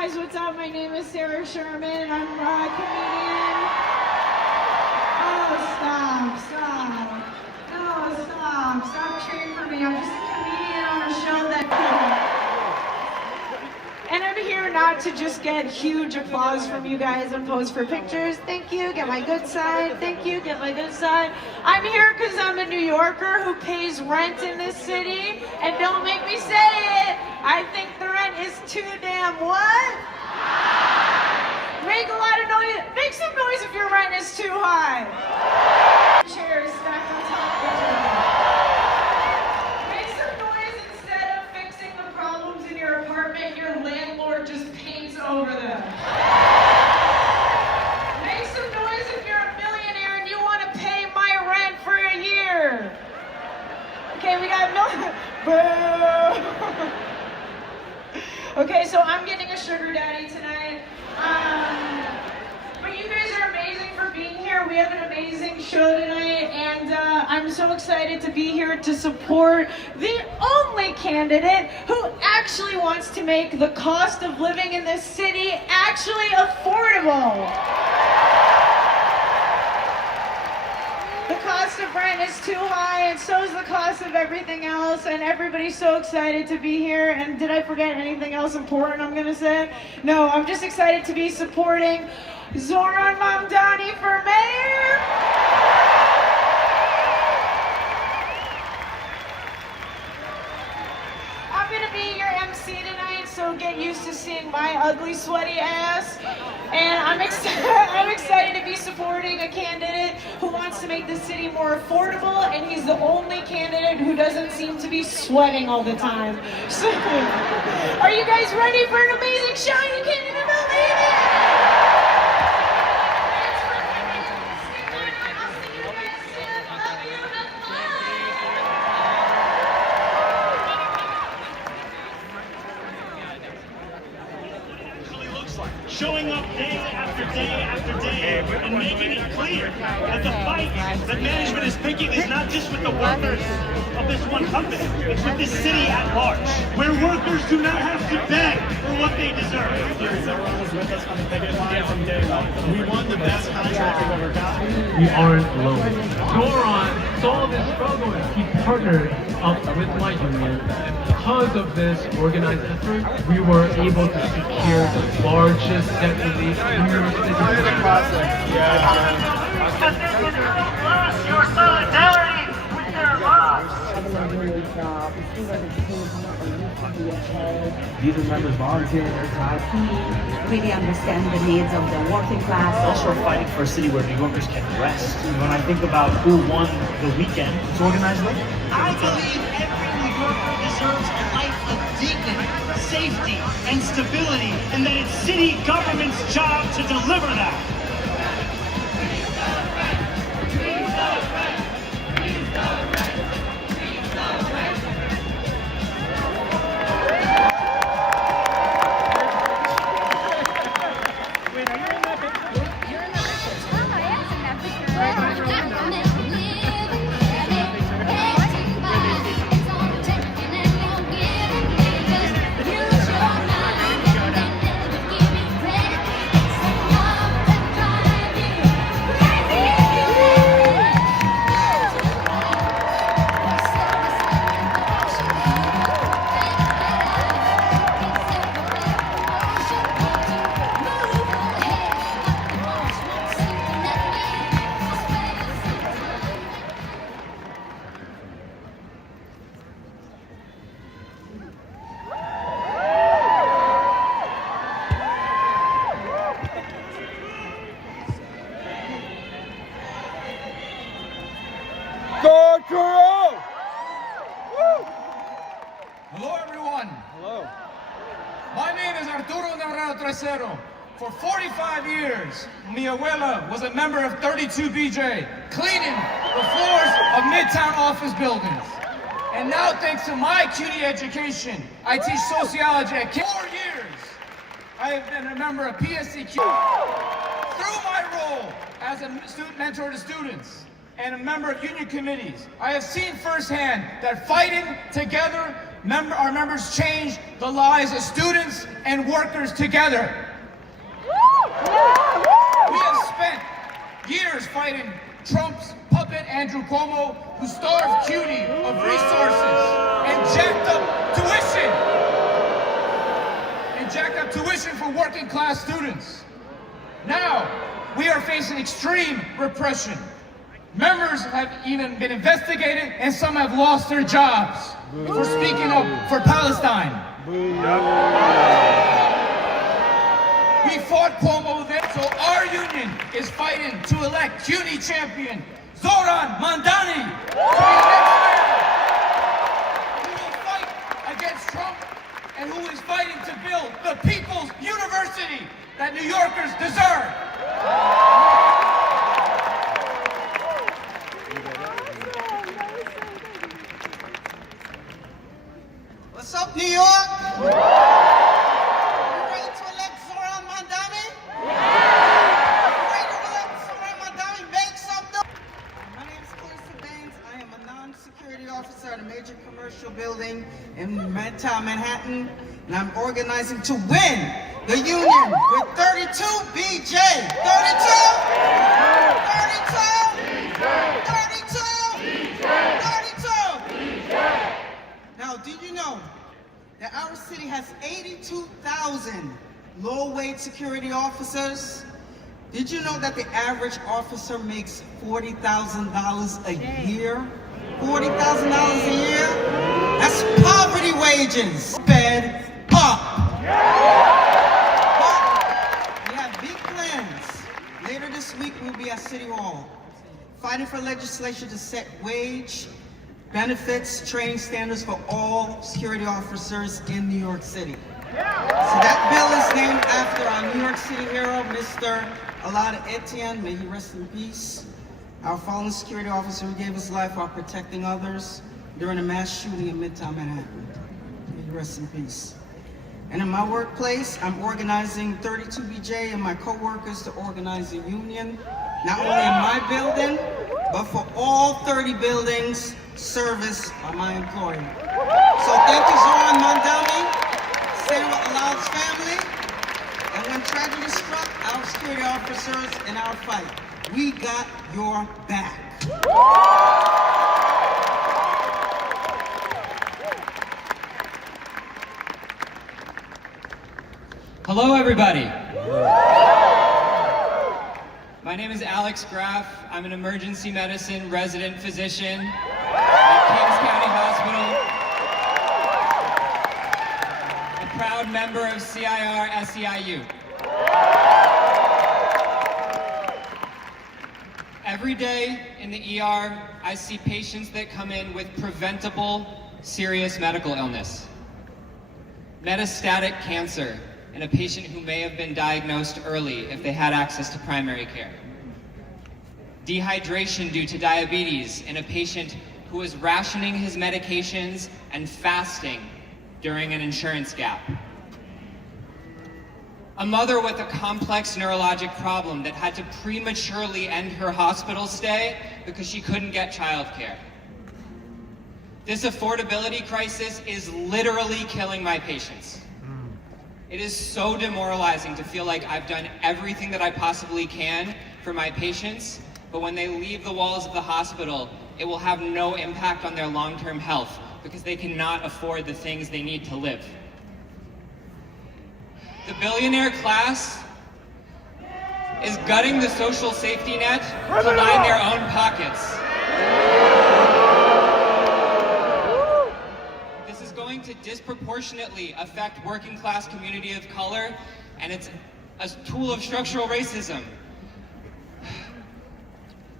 guys, what's up? My name is Sarah Sherman. I'm a comedian. Oh, stop. No, stop cheering for me. I'm just a comedian on a show that... And I'm here not to just get huge applause from you guys and pose for pictures. Thank you, get my good side. Thank you, get my good side. I'm here because I'm a New Yorker who pays rent in this city. And don't make me say it, I think the rent is too damn what? Make a lot of noise. Make some noise if your rent is too high. Chairs stacked on top of each other. Make some noise instead of fixing the problems in your apartment. Your landlord just paints over them. Make some noise if you're a millionaire and you want to pay my rent for a year. Okay, we got Boo! Okay, so I'm getting a sugar daddy tonight. But you guys are amazing for being here. We have an amazing show tonight, and I'm so excited to be here to support the only candidate who actually wants to make the cost of living in this city actually affordable. The cost of rent is too high, and so is the cost of everything else, and everybody's so excited to be here. And did I forget anything else important I'm gonna say? No, I'm just excited to be supporting Zohran Mamdani for mayor. I'm gonna be your MC tonight, so get used to seeing my ugly, sweaty ass. And I'm excited to be supporting a candidate who wants to make the city more affordable, and he's the only candidate who doesn't seem to be sweating all the time. So, are you guys ready for an amazing show? You can't even believe it! Thanks for coming. Stick around. I'll see you guys soon. Love you. Showing up day after day after day and making it clear that the fight that management is picking is not just with the workers of this one company, it's with this city at large, where workers do not have to beg for what they deserve. Zohran was with us on the picket line from day one. We won the best contract we've ever gotten. We aren't alone. Zohran saw this struggle and he partnered up with my union. And because of this organized effort, we were able to secure the largest debt relief in New York City. Your solidarity with their loss. These are members volunteering their time. Really understand the needs of the working class. Also fighting for a city where New Yorkers can rest. When I think about who won the weekend, it's organized labor. I believe every New Yorker deserves a life of dignity, safety, and stability, and that it's city government's job to deliver that. Hello, everyone. Hello. My name is For 45 years, mi abuela was a member of 32BJ, cleaning the floors of Midtown office buildings. And now, thanks to my CUNY education, I teach sociology at 4 years. I have been a member of PSCQ. Through my role as a student mentor to students and a member of union committees, I have seen firsthand that fighting together our members change the lives of students and workers together. We have spent years fighting Trump's puppet Andrew Cuomo, who starved CUNY of resources and jacked up tuition for working class students. Now, we are facing extreme repression. Members have even been investigated and some have lost their jobs for speaking up for Palestine. We fought Cuomo then, so our union is fighting to elect CUNY champion Zohran Mamdani to be the next mayor, who will fight against Trump and who is fighting to build the people's university that New Yorkers deserve. What's up, New York? You ready to elect Zohran Mamdani? You ready to elect Zohran Mamdani? Make some noise. My name is Clarissa Baines. I am a non-security officer at a major commercial building in Midtown Manhattan, and I'm organizing to win the union with 32 BJ. 32! 32! Now, did you know that our city has 82,000 low-wage security officers? Did you know that the average officer makes $40,000 a year? $40,000 a year? That's poverty wages. Fed up. But we have big plans. Later this week, we'll be at City Hall, fighting for legislation to set wage, benefits, training standards for all security officers in New York City. So that bill is named after our New York City hero, Mr. Alada Etienne, may he rest in peace. Our fallen security officer who gave his life while protecting others during a mass shooting in Midtown Manhattan. May he rest in peace. And in my workplace, I'm organizing 32BJ and my co-workers to organize a union, not only in my building, but for all 30 buildings serviced by my employer. So thank you, Zohran Mamdani, stay with Alad's family, and when tragedy struck, our security officers in our fight, we got your back. Hello, everybody. My name is Alex Graff. I'm an emergency medicine resident physician at Kings County Hospital, a proud member of CIR-SEIU. Every day in the ER, I see patients that come in with preventable, serious medical illness. Metastatic cancer in a patient who may have been diagnosed early if they had access to primary care. Dehydration due to diabetes in a patient who was rationing his medications and fasting during an insurance gap. A mother with a complex neurologic problem that had to prematurely end her hospital stay because she couldn't get childcare. This affordability crisis is literally killing my patients. It is so demoralizing to feel like I've done everything that I possibly can for my patients, but when they leave the walls of the hospital, it will have no impact on their long-term health because they cannot afford the things they need to live. The billionaire class is gutting the social safety net to line their own pockets. This is going to disproportionately affect working class community of color, and it's a tool of structural racism.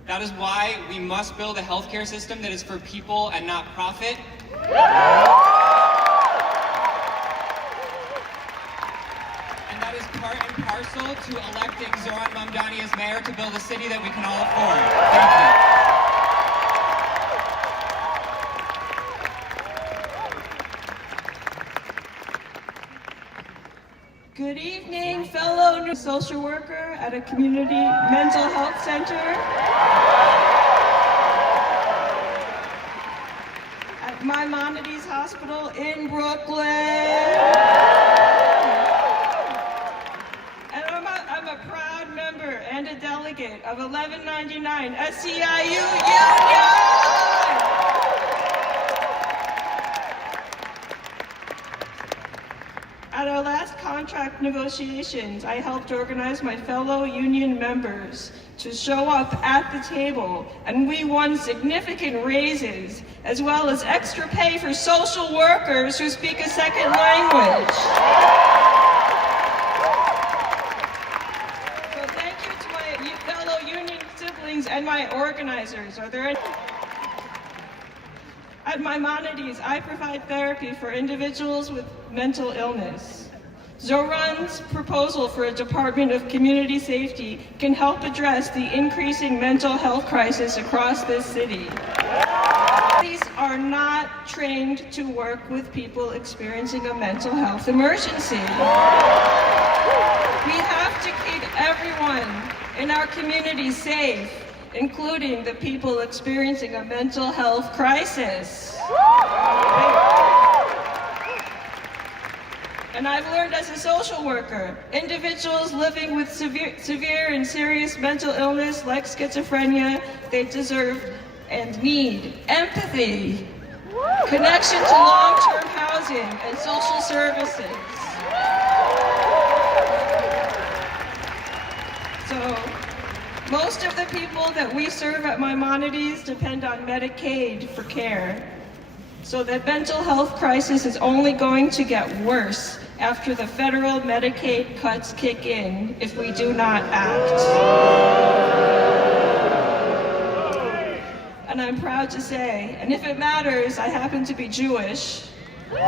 That is why we must build a healthcare system that is for people and not profit. And that is part and parcel to electing Zohran Mamdani as mayor to build a city that we can all afford. Thank you. Good evening, fellow social worker at a community mental health center. At Maimonides Hospital in Brooklyn. And I'm a proud member and a delegate of 1199 SEIU Union. At our last contract negotiations, I helped organize my fellow union members to show up at the table, and we won significant raises, as well as extra pay for social workers who speak a second language. So thank you to my fellow union siblings and my organizers. Are there any? At Maimonides, I provide therapy for individuals with mental illness. Zohran's proposal for a Department of Community Safety can help address the increasing mental health crisis across this city. These are not trained to work with people experiencing a mental health emergency. We have to keep everyone in our community safe, including the people experiencing a mental health crisis. And I've learned as a social worker, individuals living with severe and serious mental illness like schizophrenia, they deserve and need empathy, connection to long-term housing and social services. So, most of the people that we serve at Maimonides depend on Medicaid for care. So the mental health crisis is only going to get worse after the federal Medicaid cuts kick in if we do not act. And I'm proud to say, and if it matters, I happen to be Jewish. And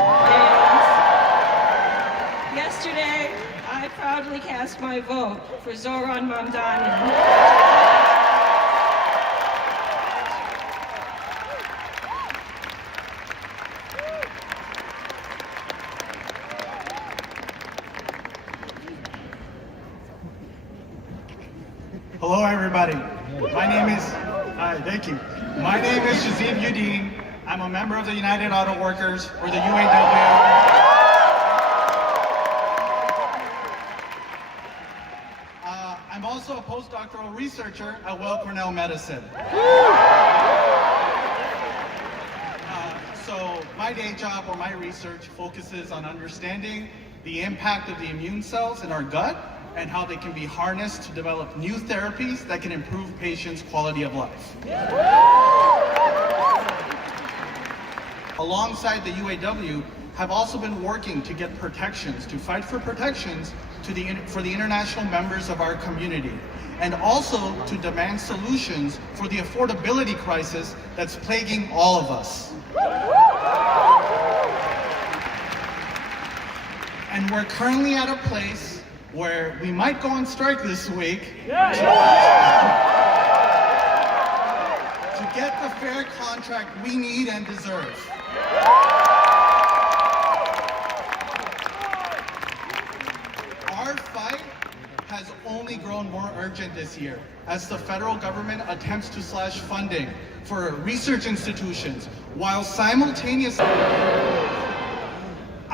yesterday, I proudly cast my vote for Zohran Mamdani. Hello, everybody. My name is, thank you. My name is Shazib Udine. I'm a member of the United Auto Workers, or the UAW. I'm also a postdoctoral researcher at Weill Cornell Medicine. So my day job or my research focuses on understanding the impact of the immune cells in our gut and how they can be harnessed to develop new therapies that can improve patients' quality of life. Alongside the UAW, have also been working to get protections, to fight for protections for the international members of our community, and also to demand solutions for the affordability crisis that's plaguing all of us. And we're currently at a place where we might go on strike this week to get the fair contract we need and deserve. Our fight has only grown more urgent this year as the federal government attempts to slash funding for research institutions while simultaneously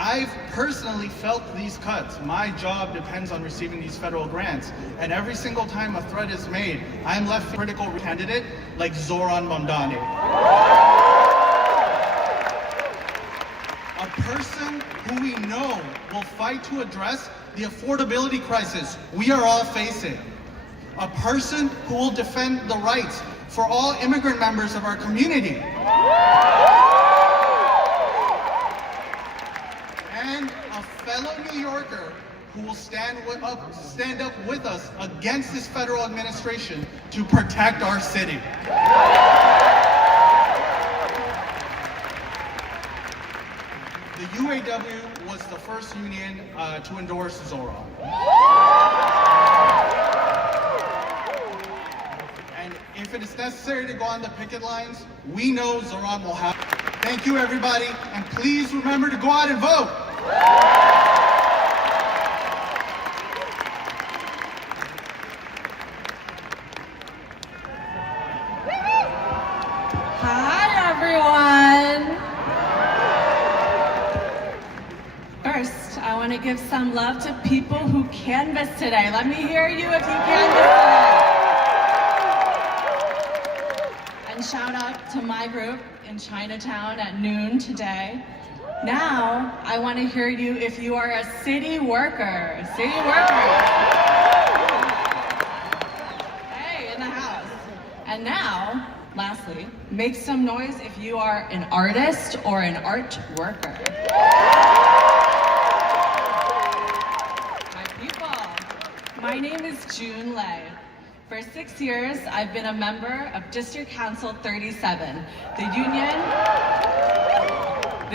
I've personally felt these cuts. My job depends on receiving these federal grants. And every single time a threat is made, I'm left with a critical candidate like Zohran Mamdani. A person who we know will fight to address the affordability crisis we are all facing. A person who will defend the rights for all immigrant members of our community. And a fellow New Yorker who will stand up with us against this federal administration to protect our city. The UAW was the first union to endorse Zohran. And if it is necessary to go on the picket lines, we know Zohran will have. Thank you, everybody, and please remember to go out and vote. Hi, everyone. give some love to people who canvassed today. Let me hear you if you canvassed today. And shout out to my group in Chinatown at noon today. Now, I want to hear you if you are a city worker. City worker. Hey, in the house. And now, lastly, make some noise if you are an artist or an art worker. My people, my name is June Lei. For 6 years, I've been a member of District Council 37, the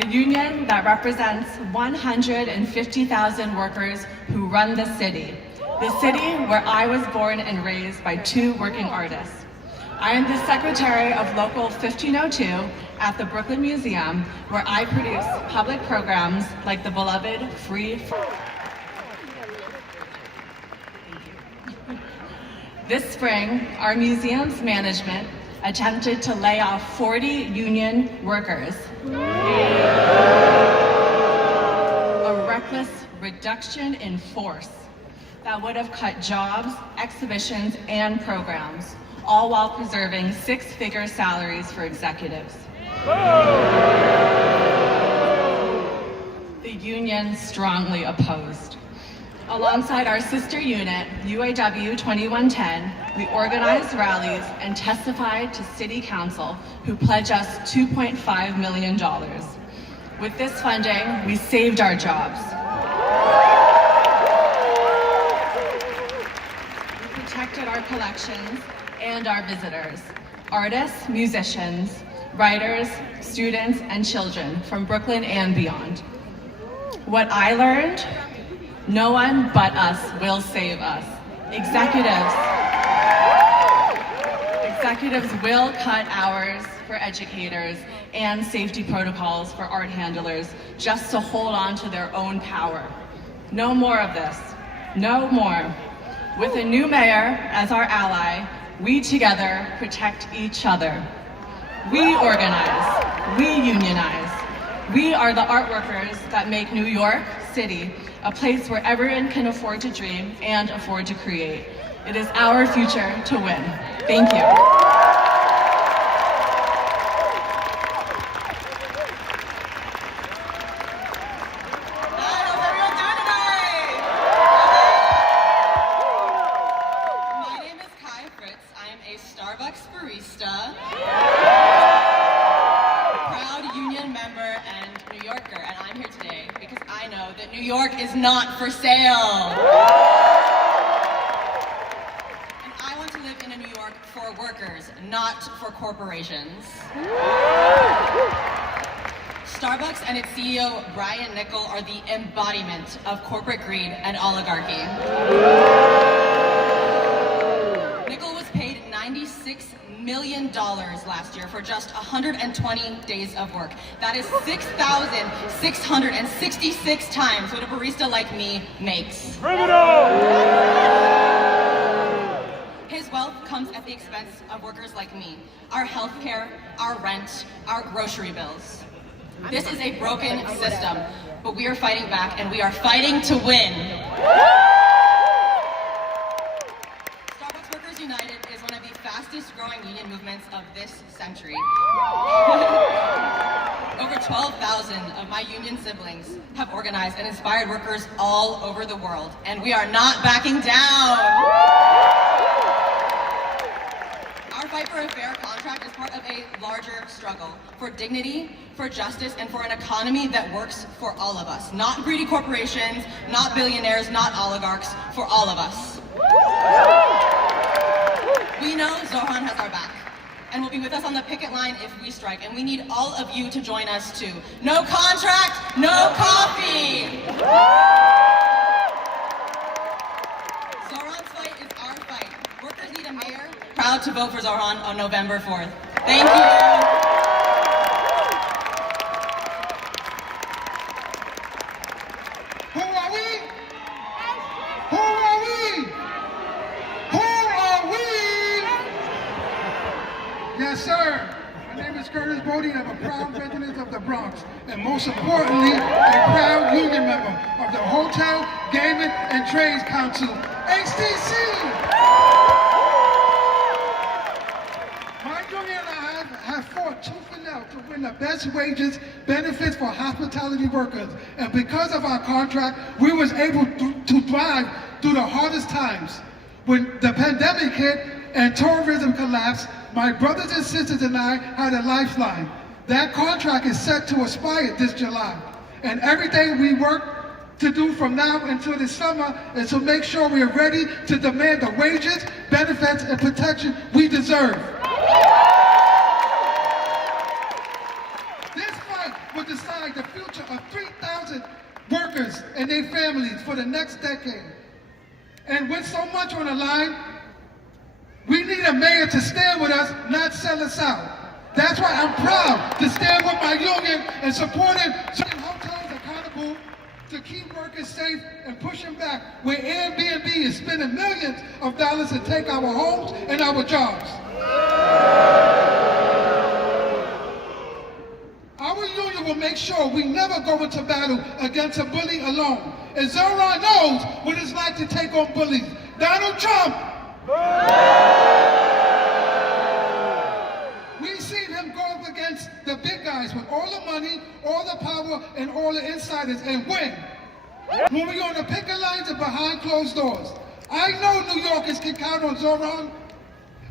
union that represents 150,000 workers who run the city where I was born and raised by 2 working artists. I am the secretary of Local 1502 at the Brooklyn Museum, where I produce public programs like the beloved Free. This spring, our museum's management attempted to lay off 40 union workers. A reckless reduction in force that would have cut jobs, exhibitions, and programs, all while preserving 6-figure salaries for executives. The union strongly opposed. Alongside our sister unit, UAW 2110, we organized rallies and testified to City Council, who pledged us $2.5 million. With this funding, we saved our jobs. We protected our collections and our visitors, artists, musicians, writers, students, and children from Brooklyn and beyond. What I learned, no one but us will save us. Executives will cut hours for educators and safety protocols for art handlers just to hold on to their own power. No more of this. No more. With a new mayor as our ally, we together protect each other. We organize. We unionize. We are the art workers that make New York City a place where everyone can afford to dream and afford to create. It is our future to win. Thank you. Starbucks barista, proud union member and New Yorker, and I'm here today because I know that New York is not for sale. And I want to live in a New York for workers, not for corporations. Starbucks and its CEO, Brian Niccol, are the embodiment of corporate greed and oligarchy. $96 million last year for just 120 days of work. That is 6,666 times what a barista like me makes. Criminal! His wealth comes at the expense of workers like me. Our healthcare, our rent, our grocery bills. This is a broken system, but we are fighting back and we are fighting to win. United is one of the fastest growing union movements of this century. Over 12,000 of my union siblings have organized and inspired workers all over the world, and we are not backing down. Our fight for a fair contract is part of a larger struggle for dignity, for justice, and for an economy that works for all of us. Not greedy corporations, not billionaires, not oligarchs, for all of us. We know Zohran has our back and will be with us on the picket line if we strike, and we need all of you to join us too. No contract, no coffee! Zohran's fight is our fight. Workers need a mayor proud to vote for Zohran on November 4th. Thank you. Who are we? Who are we? Who are we? Yes, sir. My name is Curtis Bodie. I'm a proud resident of the Bronx, and most importantly, a proud union member of the Hotel, Gaming, and Trades Council, HTC. My union and I have fought tooth and nail to win the best wages, benefits for hospitality workers, and because of our contract, we was able to thrive through the hardest times. When the pandemic hit and tourism collapsed, my brothers and sisters and I had a lifeline. That contract is set to expire this July. And everything we work to do from now until the summer is to make sure we are ready to demand the wages, benefits, and protection we deserve. This fight will decide the future of 3,000 workers and their families for the next decade. And with so much on the line, we need a mayor to stand with us, not sell us out. That's why I'm proud to stand with my union and supporting certain hotels accountable to keep workers safe and pushing back where Airbnb is spending millions of dollars to take our homes and our jobs. Our union will make sure we never go into battle against a bully alone. And Zohran knows what it's like to take on bullies. Donald Trump! We've seen him go up against the big guys with all the money, all the power, and all the insiders and win. When we're on the picket lines and behind closed doors. I know New Yorkers can count on Zohran.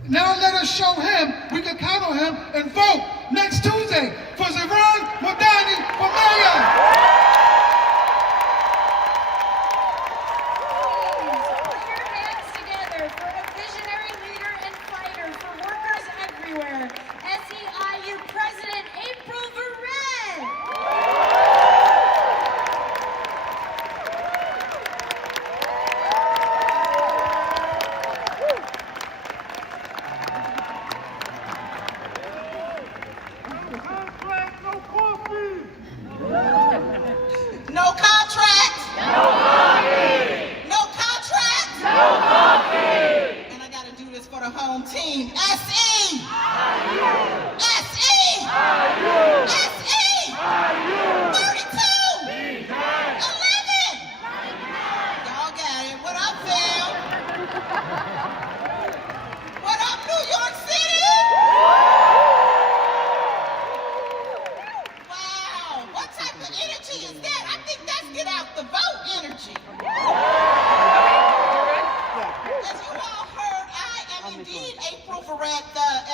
Now let us show him we can count on him and vote next Tuesday for Zohran Mamdani for mayor.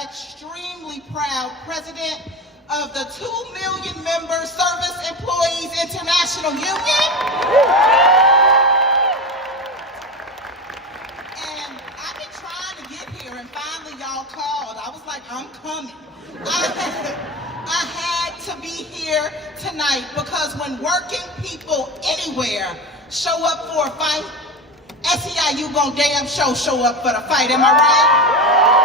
Extremely proud president of the 2 million member Service Employees International Union. And I've been trying to get here and finally y'all called. I was like, I'm coming. I had to be here tonight because when working people anywhere show up for a fight, SEIU gon' damn sure show up for the fight, am I right?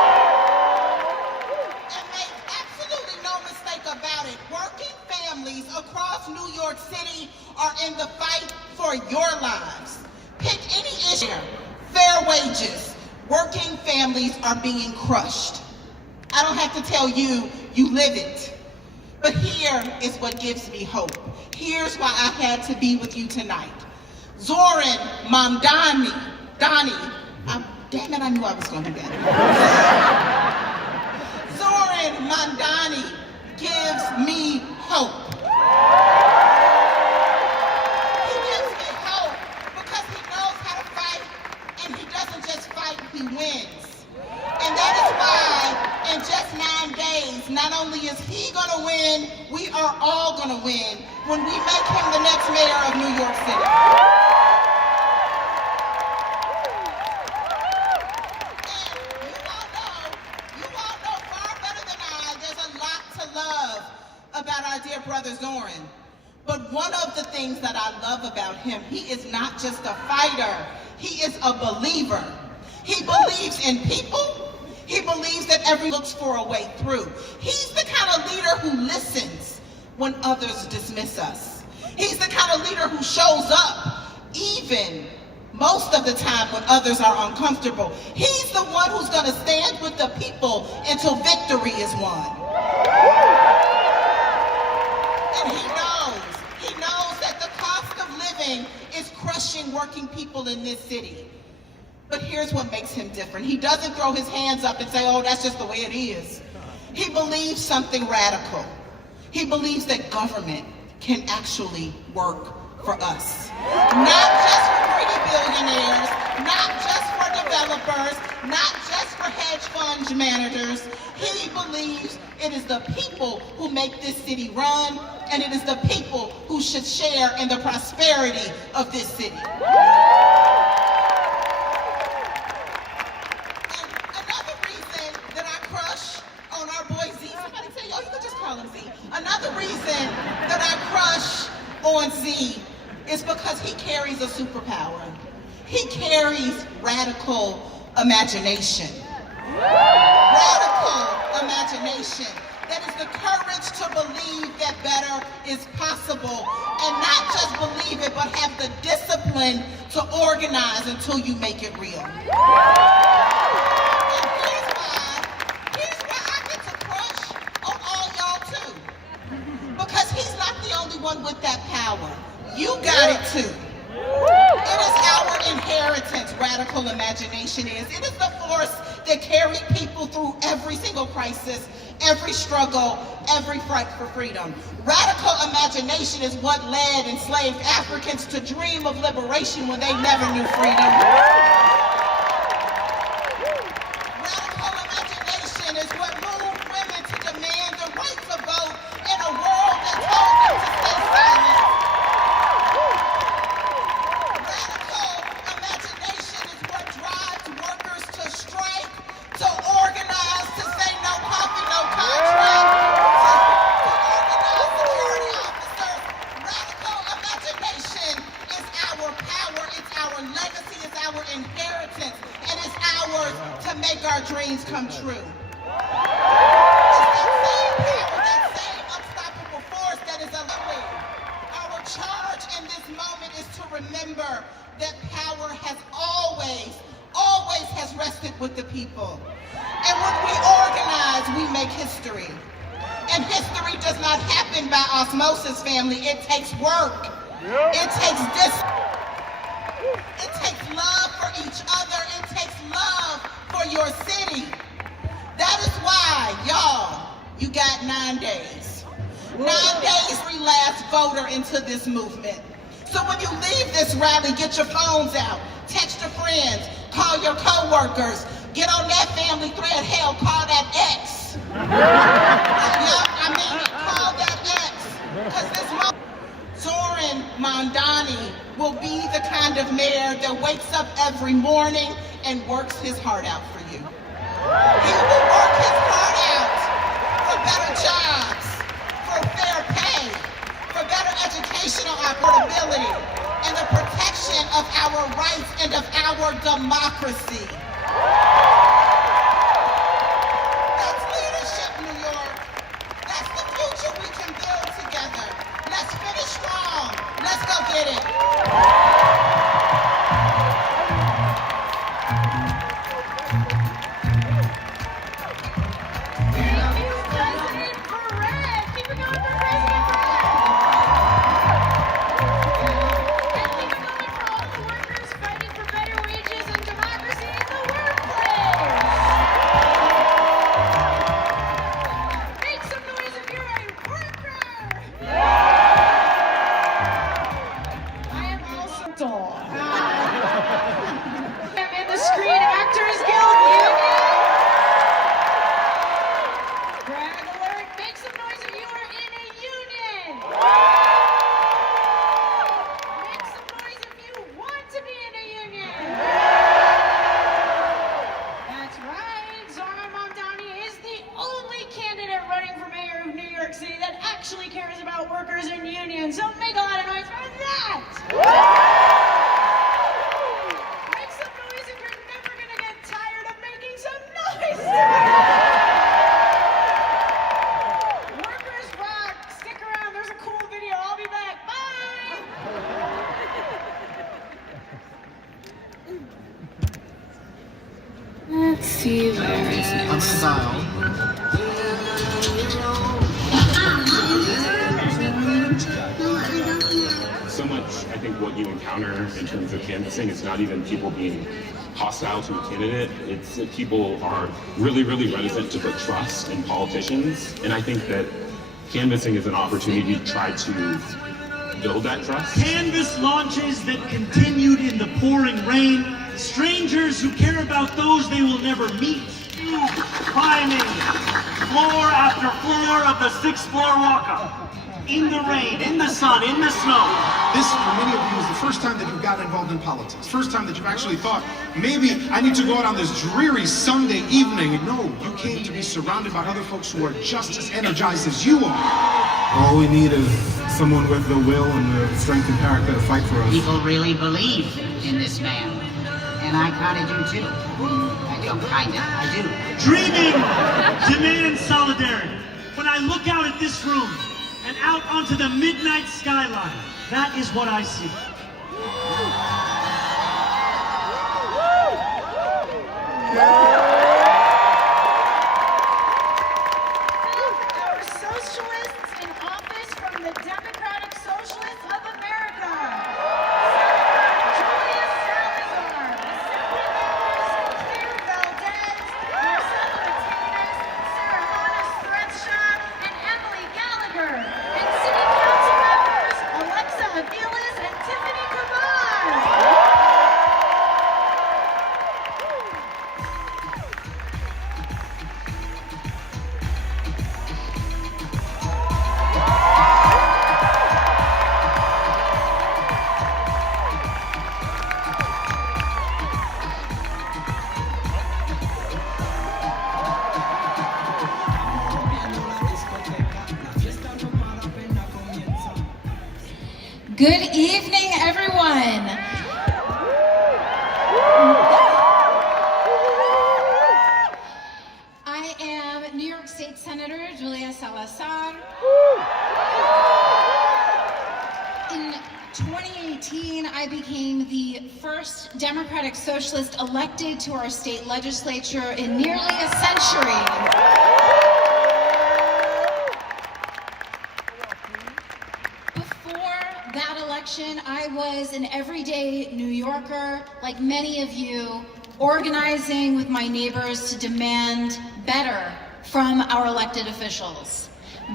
Across New York City are in the fight for your lives. Pick any issue. Fair wages. Working families are being crushed. I don't have to tell you, you live it. But here is what gives me hope. Here's why I had to be with you tonight. Zohran Mamdani, damn it, I knew I was going to do that. Zohran Mamdani gives me hope. He gives me hope because he knows how to fight, and he doesn't just fight, he wins. And that is why in just 9 days, not only is he gonna win, we are all gonna win when we make him the next mayor of New York City. You all know far better than I, there's a lot to love about our dear brother Zohran. But one of the things that I love about him, he is not just a fighter, he is a believer. He believes in people. He believes that everyone looks for a way through. He's the kind of leader who listens when others dismiss us. He's the kind of leader who shows up even most of the time when others are uncomfortable. He's the one who's going to stand with the people until victory is won. living is crushing working people in this city. But here's what makes him different. He doesn't throw his hands up and say, oh, that's just the way it is. He believes something radical. He believes that government can actually work for us. Not just for greedy billionaires, not just for developers, not just for hedge fund managers. He believes it is the people who make this city run, and it is the people who should share in the prosperity of this city. Another reason that I crush on Z is because he carries a superpower. He carries radical imagination. Radical imagination. That is the courage to believe that better is possible, and not just believe it, but have the discipline to organize until you make it real. With that power. You got it too. It is our inheritance, radical imagination is. It is the force that carried people through every single crisis, every struggle, every fight for freedom. Radical imagination is what led enslaved Africans to dream of liberation when they never knew freedom. Radical imagination is what moved women to demand the right to vote in a world that told them to stay silent. Radical imagination is what drives workers to strike, to organize, to say no coffee, no contract, to organize security officers. Radical imagination is our power, it's our legacy, it's our inheritance, and it's ours to make our dreams come true. Remember that power has always has rested with the people. And when we organize, we make history. And history does not happen by osmosis, family. It takes work. It takes it takes love for each other. It takes love for your city. That is why, y'all, you got 9 days. 9 days for every last voter into this movement. So when you leave this rally, get your phones out, text your friends, call your co-workers, get on that family thread, hell, call that ex. Call that ex. Because this Zohran Mamdani will be the kind of mayor that wakes up every morning and works his heart out for you. He will work his heart out for better jobs, for fair pay, for better educational affordability, and the protection of our rights and of our democracy. That's leadership, New York. That's the future we can build together. Let's finish strong. Let's go get it. That actually cares about workers and unions. So make a lot of noise for that! Make some noise if you're never gonna get tired of making some noise! Workers rock! Stick around, there's a cool video. I'll be back. Bye! Let's see, where is it? So much, I think, think what you encounter in terms of canvassing is not even people being hostile to a candidate. It's that people are really, really reticent to put trust in politicians. And I think that canvassing is an opportunity to try to build that trust. Canvas launches that continued in the pouring rain. Strangers who care about those they will never meet. Climbing floor after floor of the 6th floor walk-up. In the rain, in the sun, in the snow. This, for many of you, is the first time that you've gotten involved in politics. First time that you've actually thought, maybe I need to go out on this dreary Sunday evening. And no, you came to be surrounded by other folks who are just as energized as you are. All we need is someone with the will and the strength and character to fight for us. People really believe in this man. And I kind of do too. I do. Dreaming demands solidarity. When I look out at this room and out onto the midnight skyline, that is what I see. Our socialists in office from the Democratic Socialists of America. Julia Salazar, Assembly members Claire Valdez, Marcelo Martinez, Sarah Hannah Threadshaw, and Emily Gallagher, and City Council members Alexa Aviles and Tiffany Caban. Good evening, everyone. I am New York State Senator Julia Salazar. In 2018, I became the first Democratic Socialist elected to our state legislature in nearly a century. That election, I was an everyday New Yorker, like many of you, organizing with my neighbors to demand better from our elected officials.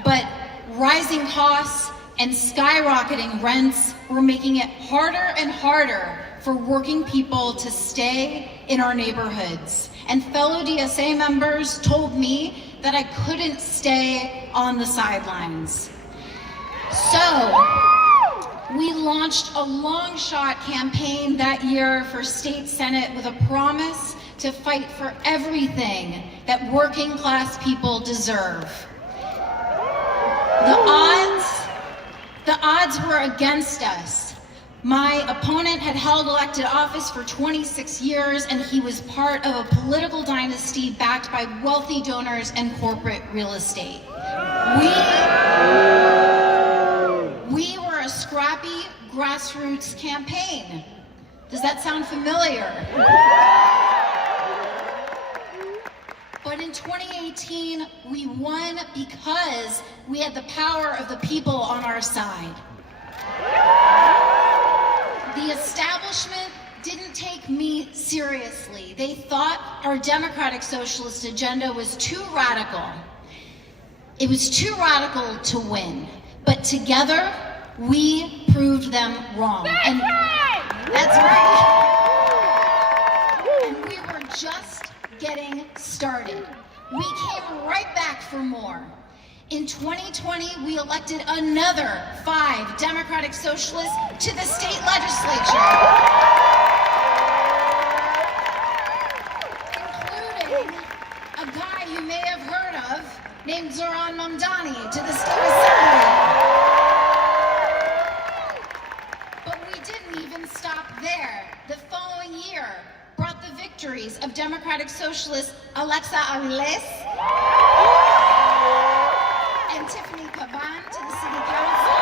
But rising costs and skyrocketing rents were making it harder and harder for working people to stay in our neighborhoods. And fellow DSA members told me that I couldn't stay on the sidelines. So, we launched a long-shot campaign that year for State Senate with a promise to fight for everything that working-class people deserve. The odds were against us. My opponent had held elected office for 26 years, and he was part of a political dynasty backed by wealthy donors and corporate real estate. We were a scrappy grassroots campaign. Does that sound familiar? But in 2018, we won because we had the power of the people on our side. The establishment didn't take me seriously. They thought our Democratic Socialist agenda was too radical. It was too radical to win. But together, we proved them wrong. That's right! That's right! And we were just getting started. We came right back for more. In 2020, we elected another 5 Democratic Socialists to the state legislature, including a guy you may have heard of named Zohran Mamdani to the state assembly. But we didn't even stop there. The following year brought the victories of Democratic Socialist Alexa Aviles and Tiffany Caban to the City Council.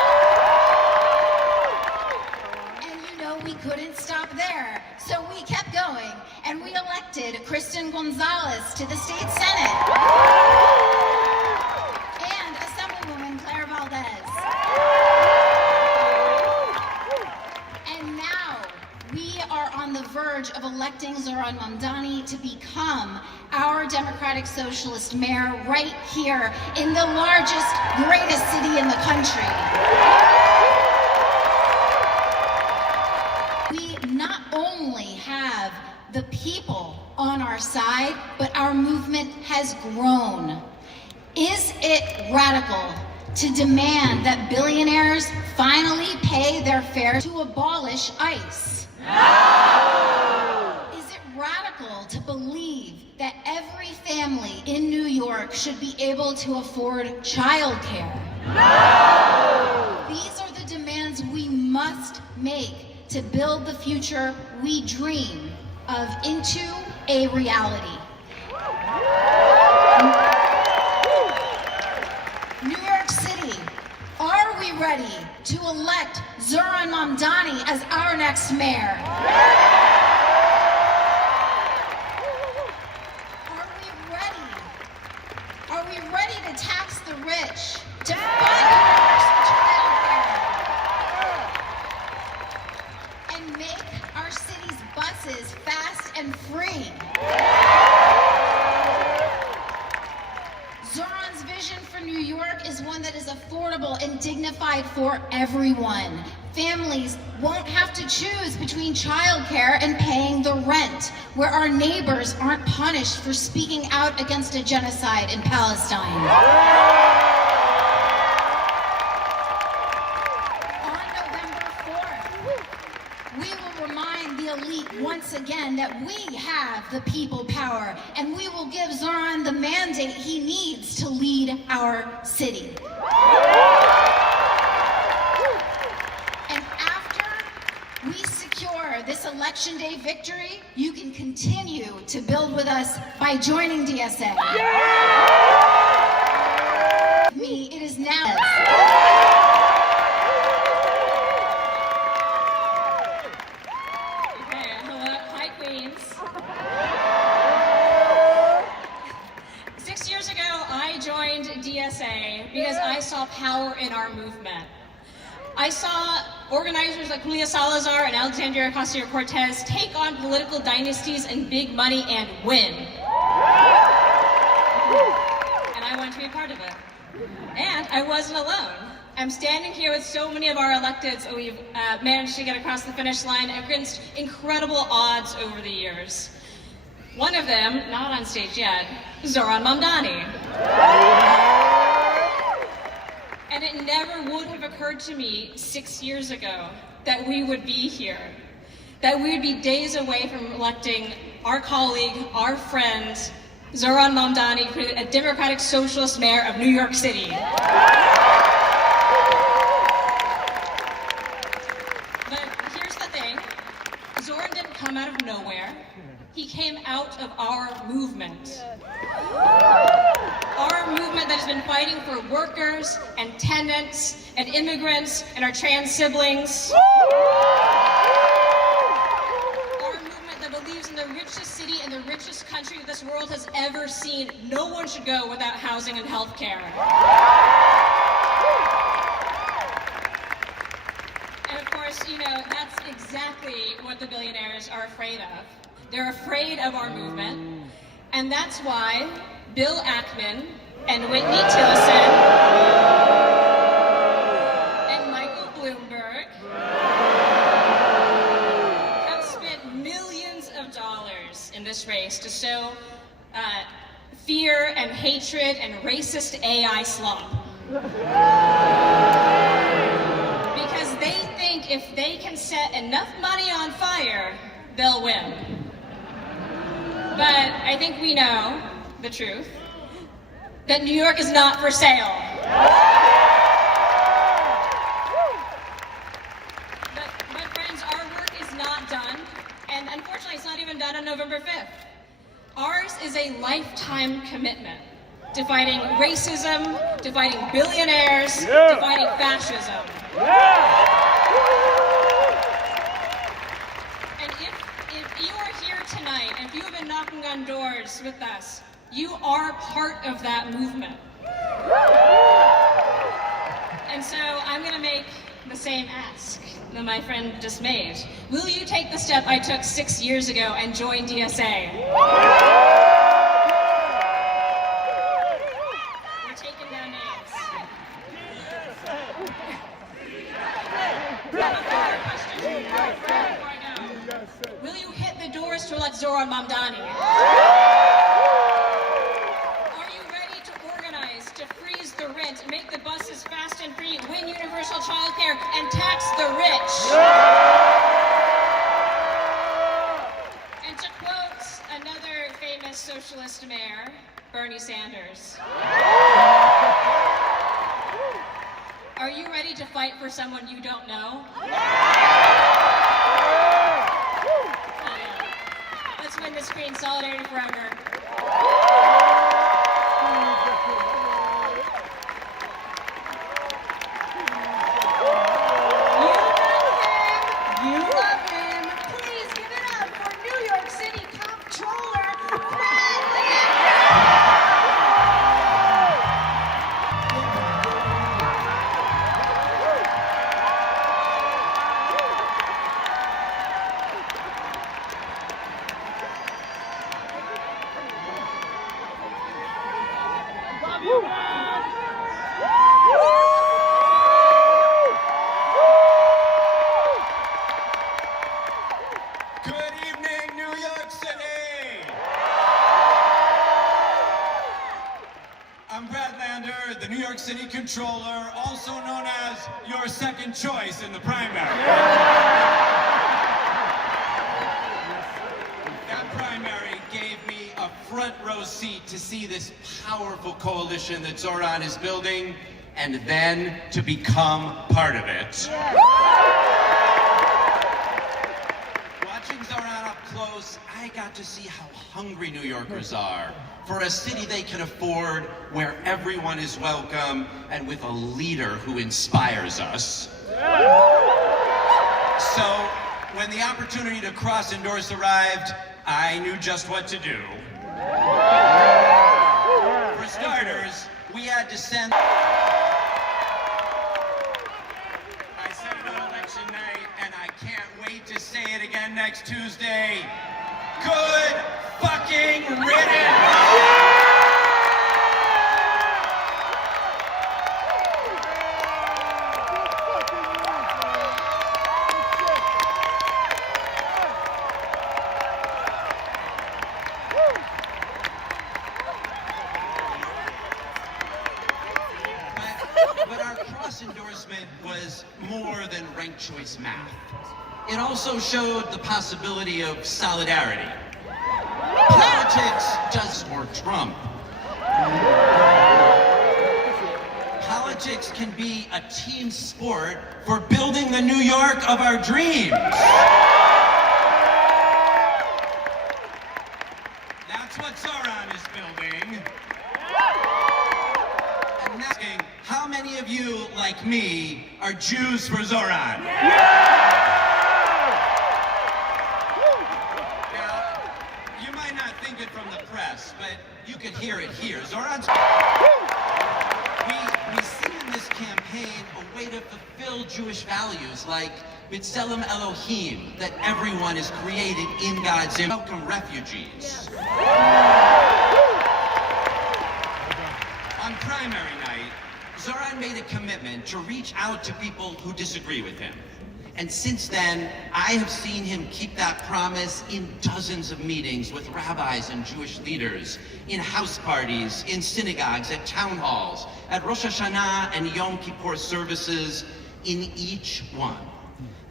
And you know we couldn't stop there. So we kept going and we elected Kristen Gonzalez to the State Senate. And Assemblywoman Claire Valdez. are on the verge of electing Zohran Mamdani to become our Democratic Socialist mayor right here in the largest, greatest city in the country. We not only have the people on our side, but our movement has grown. Is it radical to demand that billionaires finally pay their fare to abolish ICE? No! Is it radical to believe that every family in New York should be able to afford childcare? No! These are the demands we must make to build the future we dream of into a reality. New York City, are we ready to elect Zohran Mamdani as our next mayor? Are we ready? Are we ready to tax the rich, to fund universal childcare, and make our city's buses fast and free? Zohran's vision for New York is one that is affordable and dignified for everyone. Families won't have to choose between childcare and paying the rent, where our neighbors aren't punished for speaking out against a genocide in Palestine. On November 4th, we will remind the elite once again that we have the people power, and we will give Zohran the mandate he needs to lead our city. And after we secure this election day victory, you can continue to build with us by joining DSA. Me, it is now. DSA because I saw power in our movement. I saw organizers like Julia Salazar and Alexandria Ocasio-Cortez take on political dynasties and big money and win. And I wanted to be a part of it. And I wasn't alone. I'm standing here with so many of our electeds that we've managed to get across the finish line against incredible odds over the years. One of them, not on stage yet, Zohran Mamdani. And it never would have occurred to me 6 years ago that we would be here, that we would be days away from electing our colleague, our friend, Zohran Mamdani, a Democratic Socialist mayor of New York City. But here's the thing, Zohran didn't come out of nowhere. He came out of our movement. Our movement that has been fighting for workers and tenants and immigrants and our trans siblings. Our movement that believes in the richest city and the richest country this world has ever seen. No one should go without housing and health care. And of course, you know, that's exactly what the billionaires are afraid of. They're afraid of our movement, and that's why Bill Ackman and Whitney Tillerson and Michael Bloomberg have spent millions of dollars in this race to sow fear and hatred and racist AI slop. Because they think if they can set enough money on fire, they'll win. But I think we know the truth, that New York is not for sale. But friends, our work is not done, and unfortunately it's not even done on November 5th. Ours is a lifetime commitment to fighting racism, to fighting billionaires, to fighting fascism. If you are here tonight, and if you have been knocking on doors with us, you are part of that movement. And so I'm going to make the same ask. than my friend just made. Will you take the step I took 6 years ago and join DSA? We're taking down names. Will you hit the doors to elect Zohran Mamdani? Are you ready to organize, to freeze the rent, make the buses fast and free, win universal childcare, and tax the rich? And to quote another famous socialist mayor, Bernie Sanders, are you ready to fight for someone you don't know? Let's win this green solidarity forever. You love him. Please give it up for New York City Comptroller Brad Good evening, New York City! I'm Brad Lander, the New York City Comptroller, also known as your second choice in the primary. That primary gave me a front row seat to see this powerful coalition that Zohran is building, and then to become part of it. Watching Zohran up close, I got to see how hungry New Yorkers are for a city they can afford, where everyone is welcome, and with a leader who inspires us. So, when the opportunity to cross and doors arrived, I knew just what to do. For starters, we had to send... I said it on election night, and I can't wait to say it again next Tuesday. Good fucking riddance! But our cross endorsement was more than ranked choice math. It also showed the possibility of solidarity. Politics does or Trump. Politics can be a team sport for building the New York of our dreams. That's what Zohran is building. And asking, how many of you, like me, are Jews for Zohran? You might not think it from the press, but you can hear it here. Zohran's... We see in this campaign a way to fulfill Jewish values like B'Tselem Elohim, that everyone is created in God's image. Welcome refugees. On primary night, Zohran made a commitment to reach out to people who disagree with him. And since then, I have seen him keep that promise in dozens of meetings with rabbis and Jewish leaders, in house parties, in synagogues, at town halls, at Rosh Hashanah and Yom Kippur services. In each one,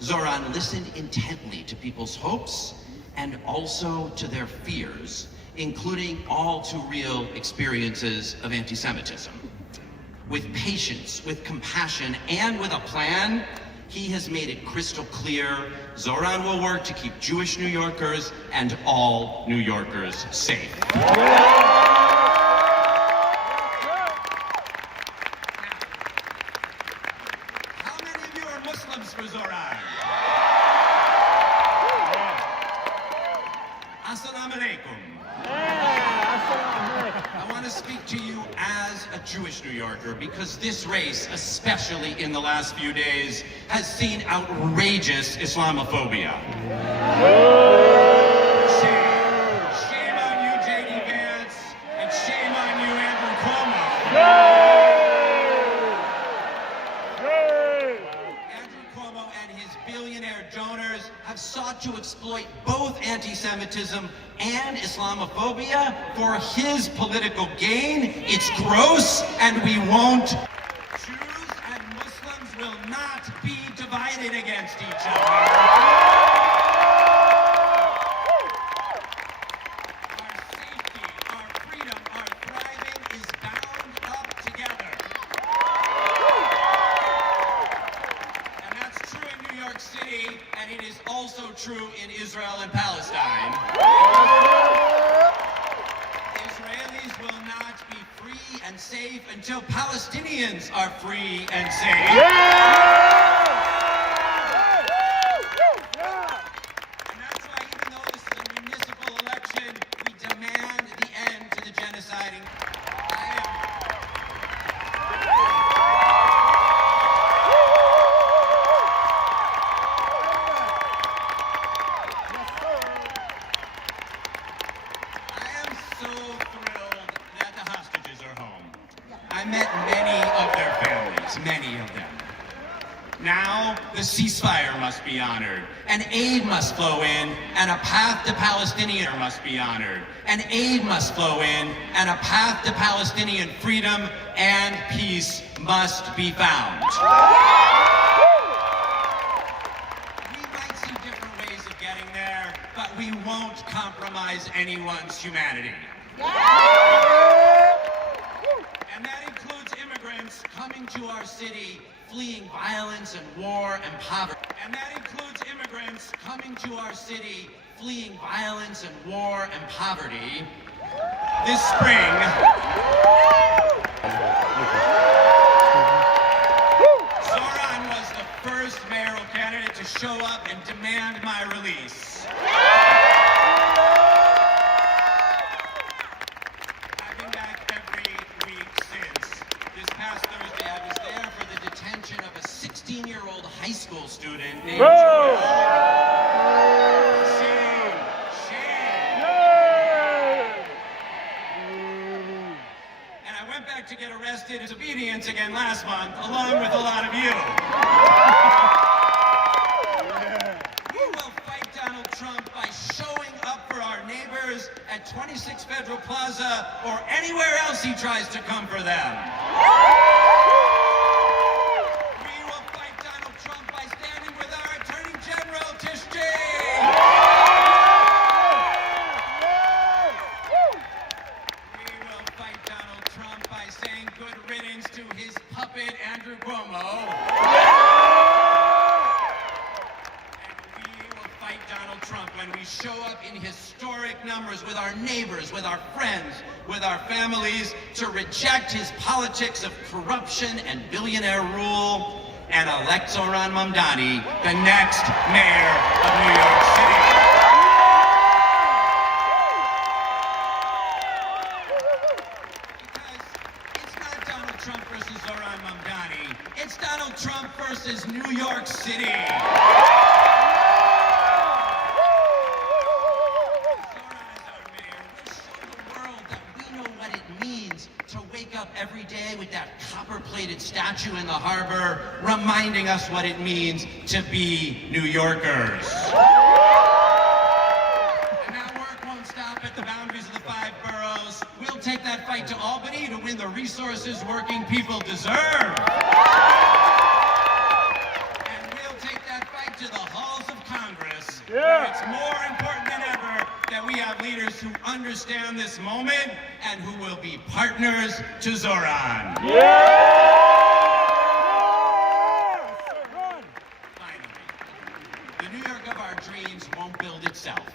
Zohran listened intently to people's hopes and also to their fears, including all too real experiences of anti-Semitism. With patience, with compassion, and with a plan, he has made it crystal clear Zohran will work to keep Jewish New Yorkers and all New Yorkers safe. How many of you are Muslims for Zohran? Assalamu alaikum. I want to speak to you as a Jewish New Yorker because this race, especially in the last few days, has seen outrageous Islamophobia. Shame on you, J.D. Vance, and shame on you, Andrew Cuomo. Andrew Cuomo and his billionaire donors have sought to exploit both anti-Semitism and Islamophobia for his political gain. It's gross, and we won't. Jews and Muslims will not be divided against each other. Our safety, our freedom, our thriving is bound up together. And that's true in New York City, and it is also true in Israel and Palestine. Israelis will not be free and safe until Palestinians are free and safe. And that's why, even though this is a municipal election, we demand the end to the genocide. I met many of their families, many of them. Now, the ceasefire must be honored, and aid must flow in, and a path to Palestinian must be honored, and aid must flow in, and a path to Palestinian freedom and peace must be found. We might see different ways of getting there, but we won't compromise anyone's humanity. And that includes immigrants coming to our city, fleeing violence and war and poverty. And that includes immigrants coming to our city, fleeing violence and war and poverty. This spring, Zohran was the first mayoral candidate to show up and demand my release. Of a 16-year-old high school student named Joel. Shame. And I went back to get arrested as obedience again last month, along with a lot of you. We will fight Donald Trump by showing up for our neighbors at 26 Federal Plaza or anywhere else he tries to come for them. To his puppet, Andrew Cuomo. And we will fight Donald Trump when we show up in historic numbers with our neighbors, with our friends, with our families, to reject his politics of corruption and billionaire rule and elect Zohran Mamdani, the next mayor of New York City. Trump versus Zohran Mamdani. It's Donald Trump versus New York City. Zohran is our mayor. We'll show the world that we know what it means to wake up every day with that copper-plated statue in the harbor, reminding us what it means to be New Yorkers. And that work won't stop at the boundaries of the 5 boroughs. We'll take that fight to Albany to win the resources working people deserve. And we'll take that fight to the halls of Congress, where it's more important than ever that we have leaders who understand this moment and who will be partners to Zohran. Finally, the New York of our dreams won't build itself.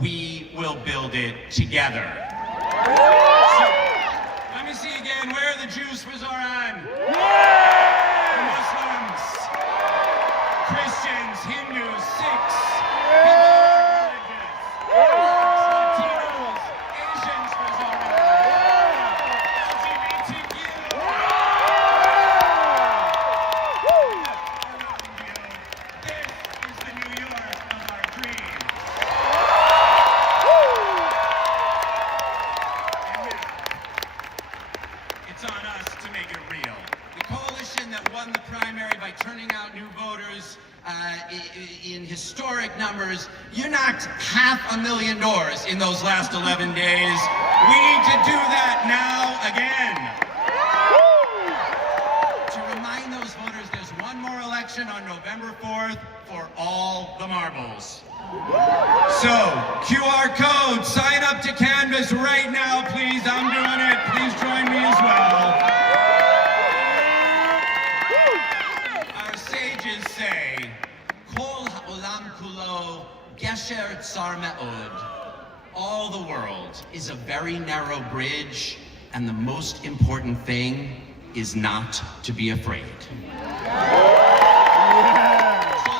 We will build it together. Let me see again. Where are the Jews for Zohran? The Muslims, Christians, Hindus, Sikhs, people of all religions, Latinos, Asians for Zohran. $500,000 in those last 11 days. We need to do that now again. To remind those voters, there's one more election on November 4th for all the marbles. So, QR code, sign up to Canvas right now, please. I'm doing it. Please join me as well. Our sages say, Kol ha'olam kulo gesher tsar me'od. All the world is a very narrow bridge, and the most important thing is not to be afraid. So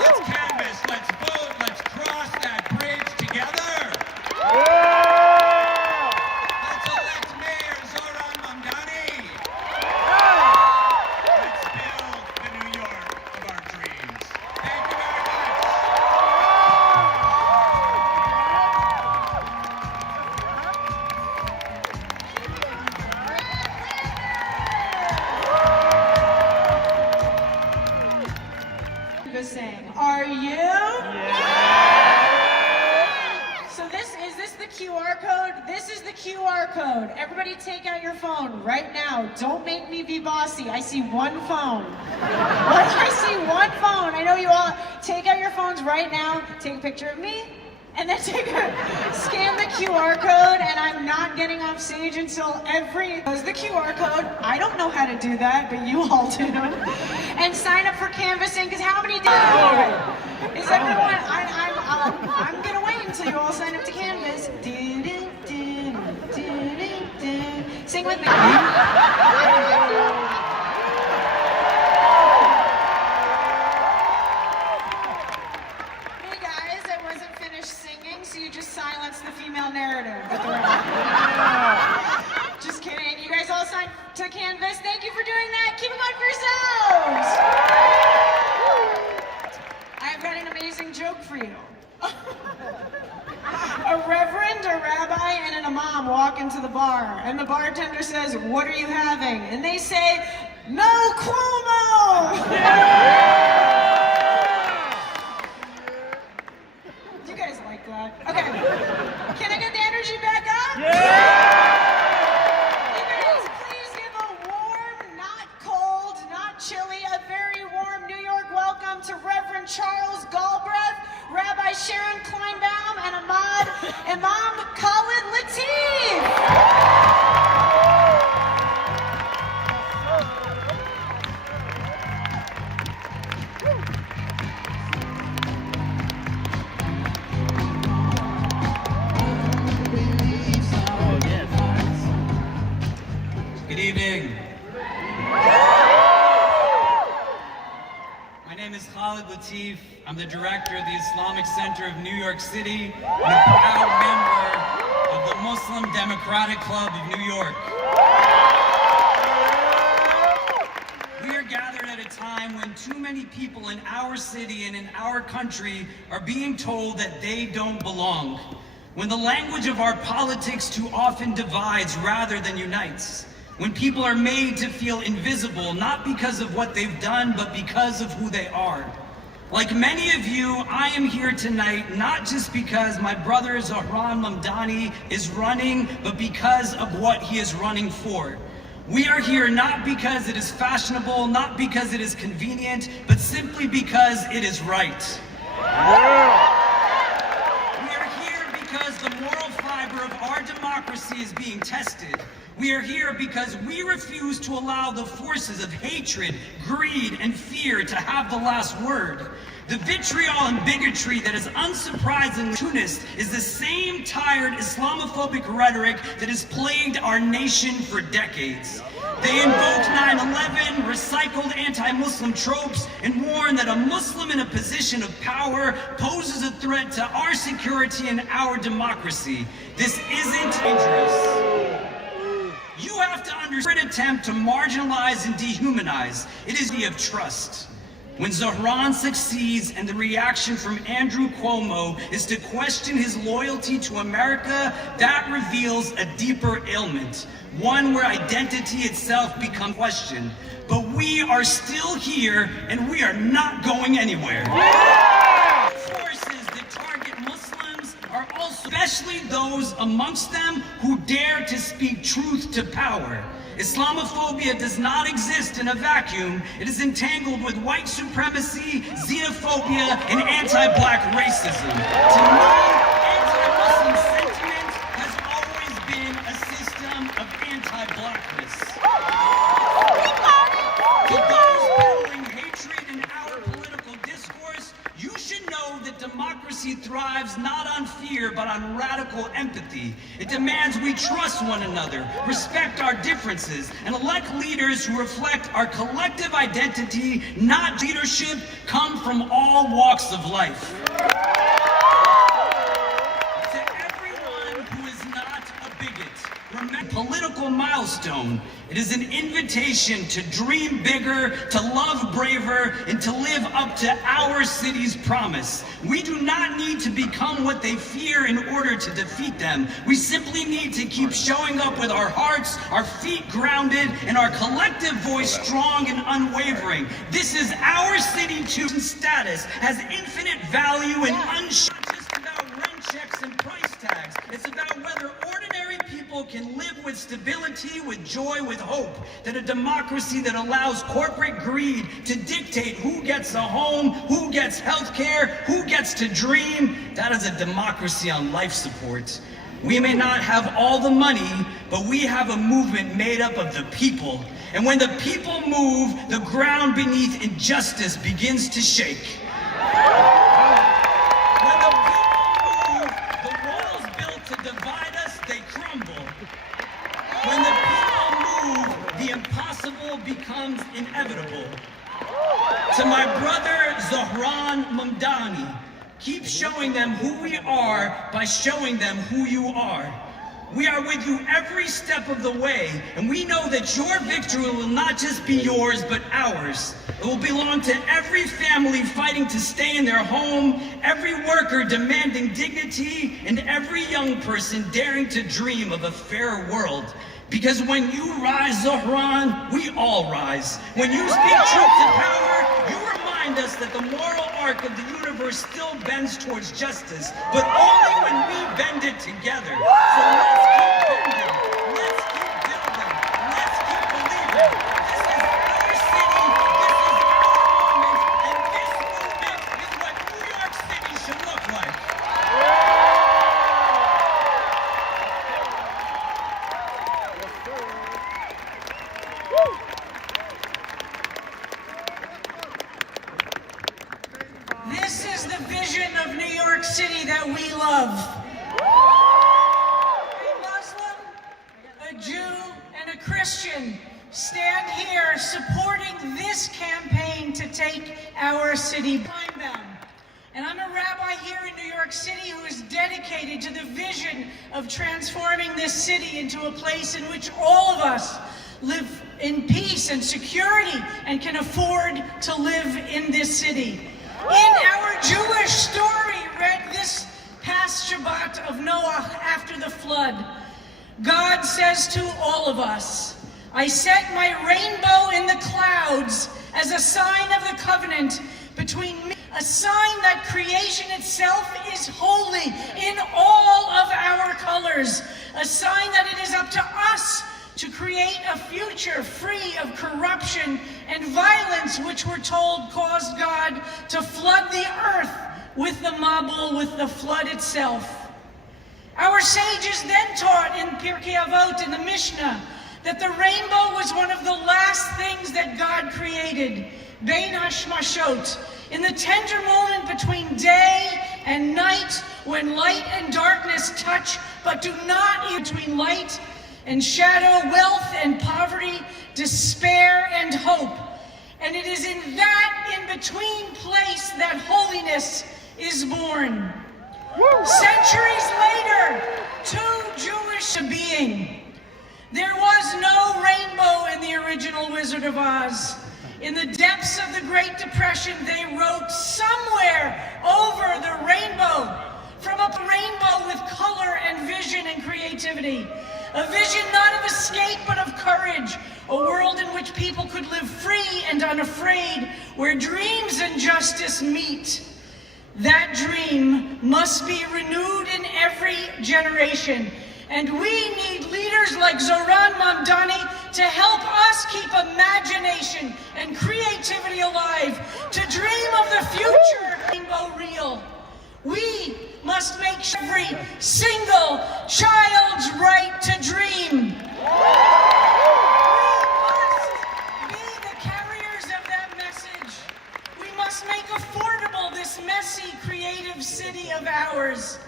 let's canvas, let's vote, let's cross that bridge together. Let's elect Mayor Zohran Mamdani. Let's build the New York of our dreams. Thank you very Saying, are you? Yeah. So is this the QR code? This is the QR code. Everybody take out your phone right now. Don't make me be bossy. I see one phone. I see one phone. I know you all. Take out your phones right now. Take a picture of me. And then scan the QR code, and I'm not getting off stage until the QR code. I don't know how to do that, but you all do. And sign up for canvassing, because how many days? Is everyone? I'm gonna wait until you all sign up to canvas. Sing with me. So you just silence the female narrative. Just kidding. You guys all signed to Canvas. Thank you for doing that. Keep them on for yourselves. I've got an amazing joke for you. A reverend, a rabbi, and an imam walk into the bar, and the bartender says, "What are you having?" And they say, "No Cuomo!" You guys like that? Okay. Can I get the energy back up? Yeah! You guys, please give a warm, not cold, not chilly, a very warm New York welcome to Reverend Charles Galbraith, Rabbi Sharon Kleinbaum, and Imam Khalid Latif. Good evening. My name is Khalid Latif. I'm the director of the Islamic Center of New York City and a proud member of the Muslim Democratic Club of New York. We are gathered at a time when too many people in our city and in our country are being told that they don't belong. When the language of our politics too often divides rather than unites. When people are made to feel invisible, not because of what they've done, but because of who they are. Like many of you, I am here tonight not just because my brother Zohran Mamdani is running, but because of what he is running for. We are here not because it is fashionable, not because it is convenient, but simply because it is right. We are here because the moral fiber of our democracy is being tested. We are here because we refuse to allow the forces of hatred, greed, and fear to have the last word. The vitriol and bigotry that is unsurprisingly opportunist is the same tired Islamophobic rhetoric that has plagued our nation for decades. They invoked 9/11, recycled anti-Muslim tropes, and warned that a Muslim in a position of power poses a threat to our security and our democracy. This isn't dangerous. You have to understand an attempt to marginalize and dehumanize. It is of trust. When Zohran succeeds and the reaction from Andrew Cuomo is to question his loyalty to America, that reveals a deeper ailment, one where identity itself becomes questioned. But we are still here and we are not going anywhere. Forces that target Muslims are also especially those amongst them who dare to speak truth to power. Islamophobia does not exist in a vacuum. It is entangled with white supremacy, xenophobia, and anti-black racism. To me, anti-Muslim sentiment has always been a system of anti-blackness. To those peddling hatred in our political discourse, you should know that democracy thrives not on fear, but on radical empathy. It demands we trust one another, respect our differences, and elect leaders who reflect our collective identity, not leadership, come from all walks of life. To everyone who is not a bigot, remember political milestone. It is an invitation to dream bigger, to love braver, and to live up to our city's promise. We do not need to become what they fear in order to defeat them. We simply need to keep showing up with our hearts, our feet grounded, and our collective voice strong and unwavering. This is our city too. Status has infinite value and just about rent checks and price tags. It's about whether ordinary people can live with stability, with joy, with hope. That a democracy that allows corporate greed to dictate who gets a home, who gets health care, who gets to dream, that is a democracy on life support. We may not have all the money, but we have a movement made up of the people. And when the people move, the ground beneath injustice begins to shake. When the people move, the walls built to divide us, they crumble. When the people move, the impossible becomes inevitable. To my brother Zohran Mamdani, keep showing them who we are by showing them who you are. We are with you every step of the way, and we know that your victory will not just be yours, but ours. It will belong to every family fighting to stay in their home, every worker demanding dignity, and every young person daring to dream of a fairer world. Because when you rise, Zohran, we all rise. When you speak truth to power, you remind us that the moral arc of the universe still bends towards justice, but only when we bend it together. So let's keep bending, let's keep building, let's keep believing. This is our city, this is our moment, and this movement is what New York City should look like. This is the vision of New York City that we love. A Muslim, a Jew, and a Christian stand here supporting this campaign to take our city behind them. And I'm a rabbi here in New York City who is dedicated to the vision of transforming this city into a place in which all of us live in peace and security and can afford to live in this city. In our Jewish story read this past Shabbat of Noah after the flood, God says to all of us, I set my rainbow in the clouds as a sign of the covenant between me, a sign that creation itself is holy in all of our colors, a sign that it is up to us to create a future free of corruption and violence, which we're told caused God to flood the earth with the Mabul, with the flood itself. Our sages then taught in Pirkei Avot, in the Mishnah, that the rainbow was one of the last things that God created, Bein Hashmashot, in the tender moment between day and night, when light and darkness touch, but do not, between light and shadow, wealth and poverty, despair and hope. And it is in that in-between place that holiness is born. Centuries later, two Jewish beings. There was no rainbow in the original Wizard of Oz. In the depths of the Great Depression, they wrote somewhere over the rainbow, from a rainbow with color and vision and creativity. A vision not of escape, but of courage. A world in which people could live free and unafraid, where dreams and justice meet. That dream must be renewed in every generation. And we need leaders like Zohran Mamdani to help us keep imagination and creativity alive, to dream of the future rainbow real. We must make every single child's right to dream. Make affordable this messy, creative city of ours.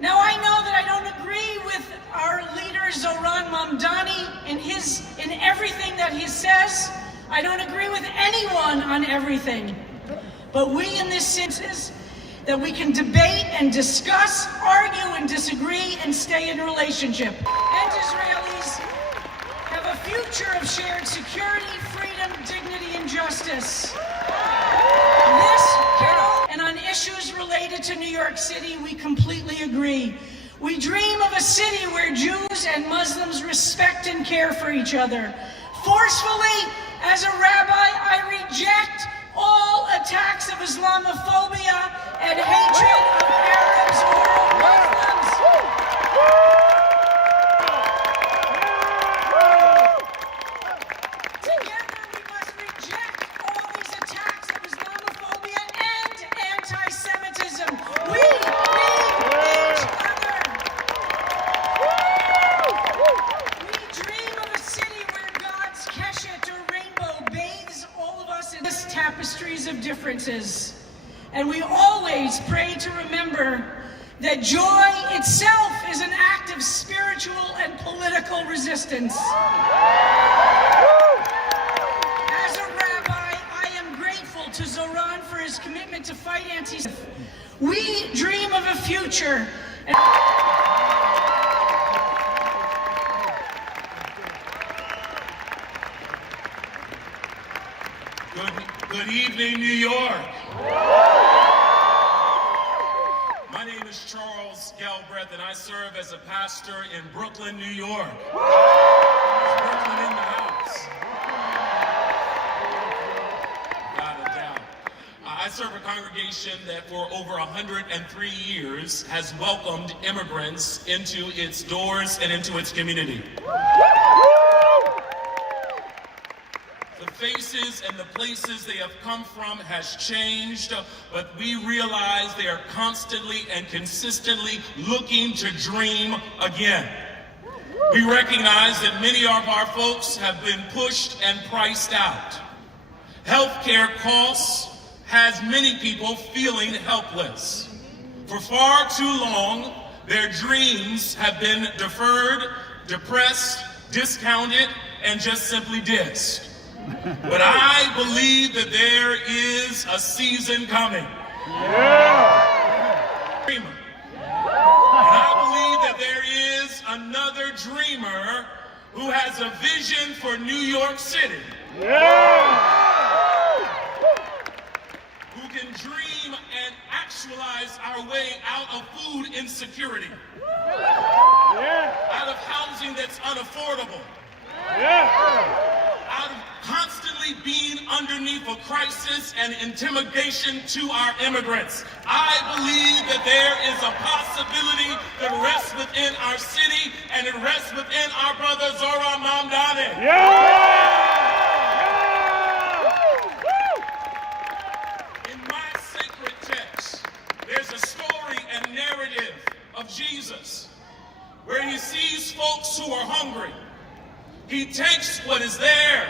Now, I know that I don't agree with our leader, Zohran Mamdani, in everything that he says. I don't agree with anyone on everything. But we in this city, that we can debate and discuss, argue and disagree, and stay in relationship. And Israelis have a future of shared security, freedom, dignity, and justice. And on issues related to New York City, we completely agree. We dream of a city where Jews and Muslims respect and care for each other. Forcefully, as a rabbi, I reject all attacks of Islamophobia and hatred of Arabs or of Muslims. Together, we must reject all these attacks of Islamophobia and anti-Semitism. We need each other. We dream of a city where God's keshet or rainbow bathes all of us in this tapestries of differences. And we always pray to remember that joy itself is an act of spiritual and political resistance. As a rabbi, I am grateful to Zohran for his commitment to fight anti-Semitism. We dream of a future. Good evening, New York. My name is Charles Galbraith, and I serve as a pastor in Brooklyn, New York. It's Brooklyn in the house. Without a doubt. I serve a congregation that for over 103 years has welcomed immigrants into its doors and into its community. The faces and the places they have come from has changed, but we realize they are constantly and consistently looking to dream again. We recognize that many of our folks have been pushed and priced out. Healthcare costs has many people feeling helpless. For far too long, their dreams have been deferred, depressed, discounted, and just simply dissed. But I believe that there is a season coming. Dreamer. And I believe that there is another dreamer who has a vision for New York City. Who can dream and actualize our way out of food insecurity. Out of housing that's unaffordable. Out of constantly being underneath a crisis and intimidation to our immigrants. I believe that there is a possibility that rests within our city, and it rests within our brother Zohran Mamdani. In my sacred text, there's a story and narrative of Jesus where he sees folks who are hungry. He takes what is there,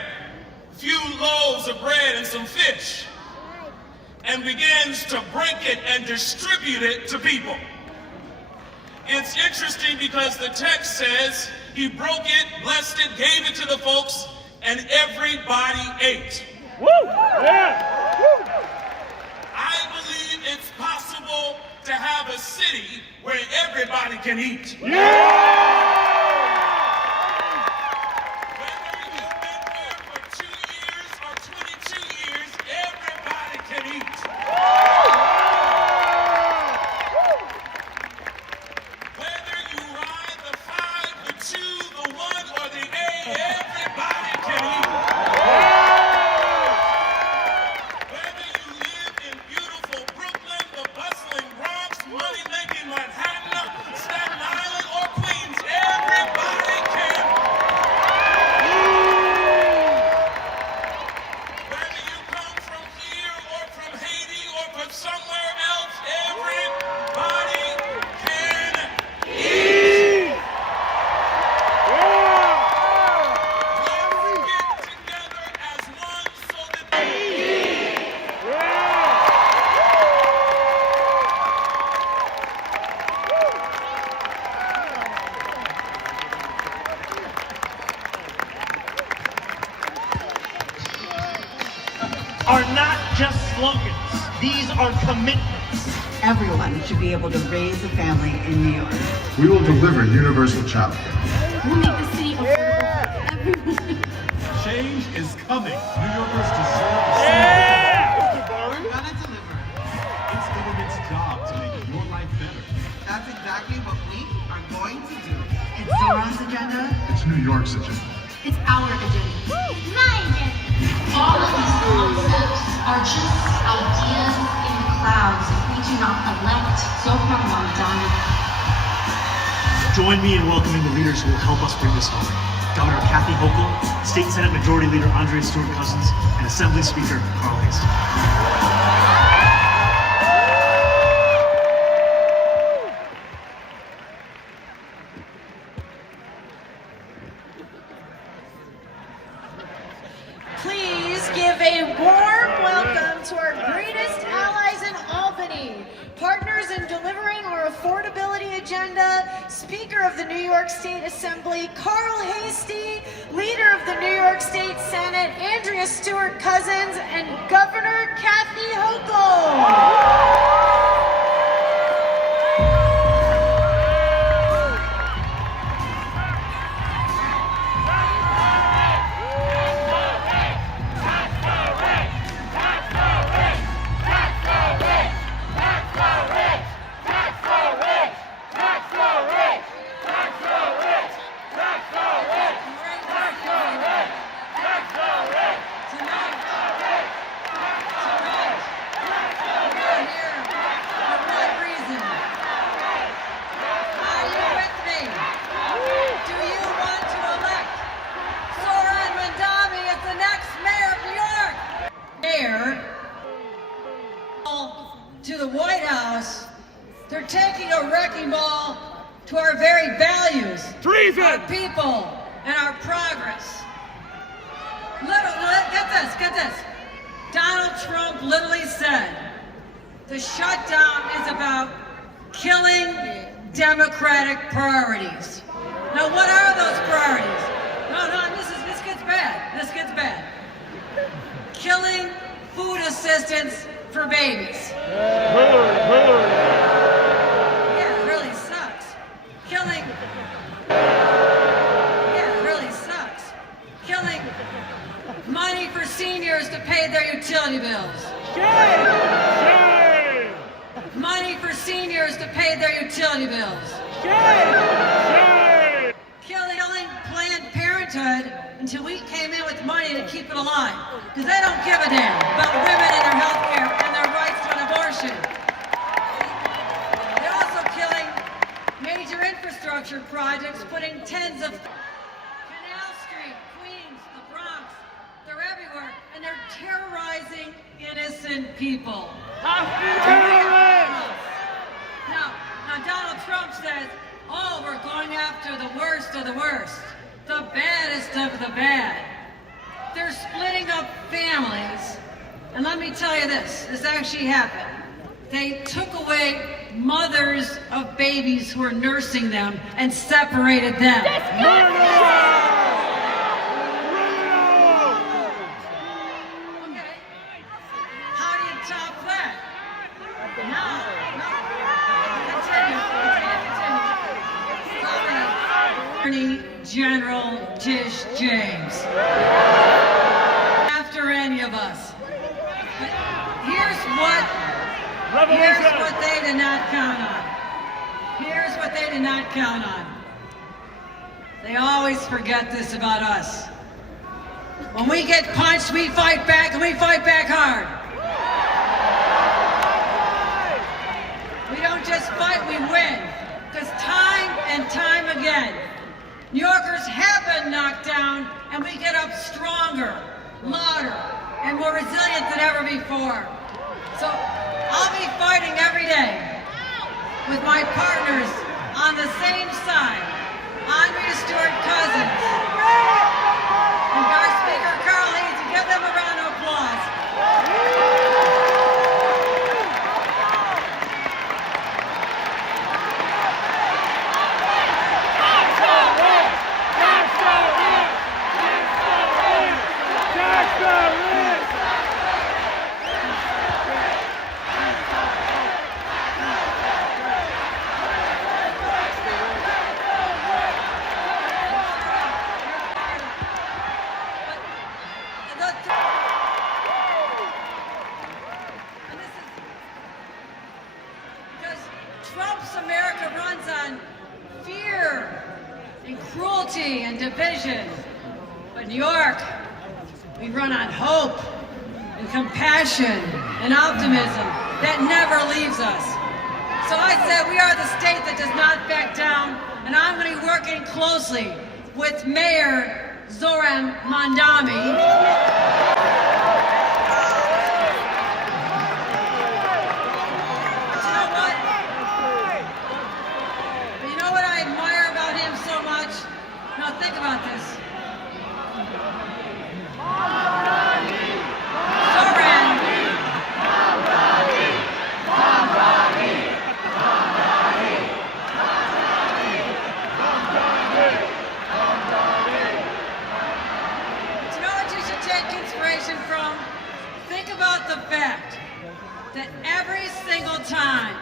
a few loaves of bread and some fish, and begins to break it and distribute it to people. It's interesting because the text says he broke it, blessed it, gave it to the folks, and everybody ate. I believe it's possible to have a city where everybody can eat. slogans. These are commitments. Everyone should be able to raise a family in New York. We will deliver universal child care. We'll make the city affordable for everyone. Change is coming. New Yorkers deserve to see We're gonna deliver. It's government's job to make your life better. That's exactly what we are going to do. It's Zohran's agenda. It's New York's agenda. It's our agenda. My agenda. All of these concepts are just ideas in the clouds if we do not elect Zohran Mamdani. Join me in welcoming the leaders who will help us bring this home. Governor Kathy Hochul, State Senate Majority Leader Andrea Stewart-Cousins, and Assembly Speaker Carl Hayes. Please give a warm welcome to our greatest allies in Albany, partners in delivering our affordability agenda, Speaker of the New York State Assembly, Carl Hasty, Leader of the New York State Senate, Andrea Stewart-Cousins, and Governor Kathy Hochul. To the White House, they're taking a wrecking ball to our very values, our people, and our progress. Get this. Donald Trump literally said, the shutdown is about killing democratic priorities. Now, what are those priorities? No, this gets bad. Killing food assistance for babies. Yeah, it really sucks. Killing money for seniors to pay their utility bills. Money for seniors to pay their utility bills. Killing Planned Parenthood until we came in with money to keep it alive. Because they don't give a damn about women and their health care and their rights to an abortion. They're also killing major infrastructure projects, putting tens of Canal Street, Queens, the Bronx, they're everywhere, and they're terrorizing innocent people. Now Donald Trump says, oh, we're going after the worst of the worst, the baddest of the bad. They're splitting up families. And let me tell you this actually happened. They took away mothers of babies who were nursing them and separated them. How do you top that? Attorney General Tish James. After any of us. But here's what they did not count on. They always forget this about us. When we get punched, we fight back, and we fight back hard. We don't just fight, we win. Because time and time again, New Yorkers have been knocked down, and we get up stronger, louder, and more resilient than ever before. So I'll be fighting every day with my partners on the same side, Andrea Stewart-Cousins and our Speaker Carl Hayes. Give them a round of applause. cruelty and division. But New York, we run on hope and compassion and optimism that never leaves us. So I said we are the state that does not back down, and I'm going to be working closely with Mayor Zohran Mamdani. Think about this. Do you know what you should take inspiration from? Think about the fact that every single time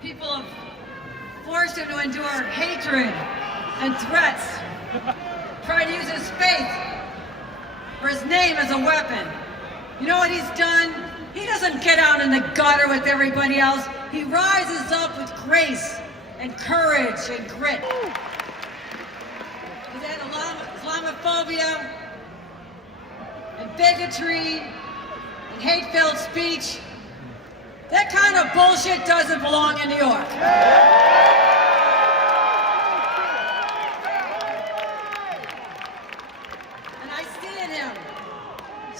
people have forced him to endure hatred and threats, try to use his faith or his name as a weapon. You know what he's done? He doesn't get out in the gutter with everybody else. He rises up with grace and courage and grit. Is that Islamophobia and bigotry and hate-filled speech? That kind of bullshit doesn't belong in New York.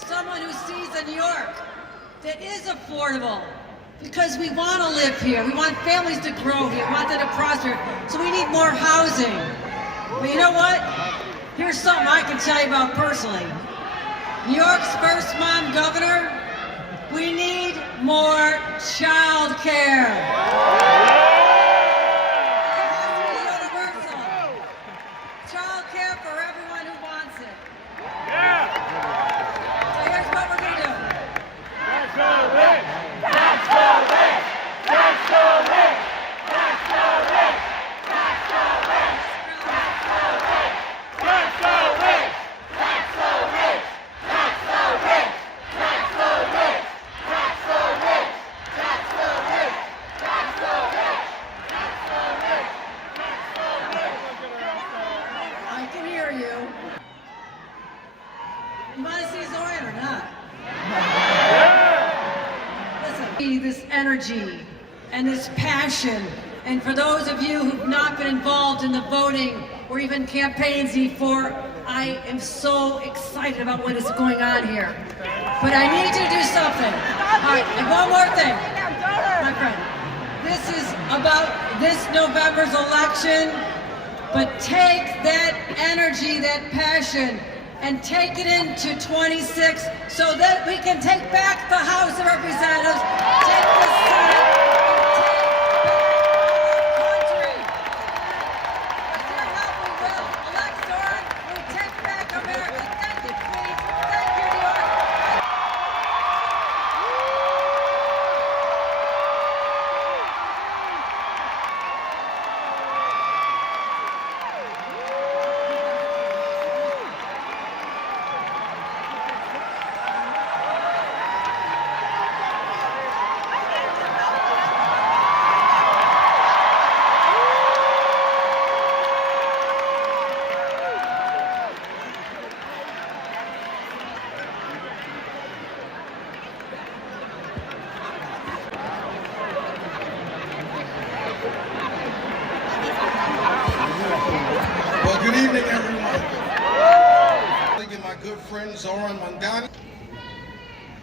Someone who sees a New York that is affordable, because we want to live here. We want families to grow here. We want them to prosper. So we need more housing. But you know what? Here's something I can tell you about personally. New York's first mom governor, we need more child care. It has to be universal. Child care for everyone who wants it. I can hear you. You want to see Zohran or not? Listen, this energy and this passion, and for those of you who've not been involved in the voting or even campaigns before, I am so excited about what is going on here. But I need you to do something. All right, and one more thing, my friend. This is about this November's election, but take that energy, that passion, and take it into 26 so that we can take back the House of Representatives, take the Senate, and take back our country. With your help, we will. Elect Zohran, we take back America. Thank you, Queens. Thank you, New York. Well, good evening, everyone. My good friend Zohran Mamdani.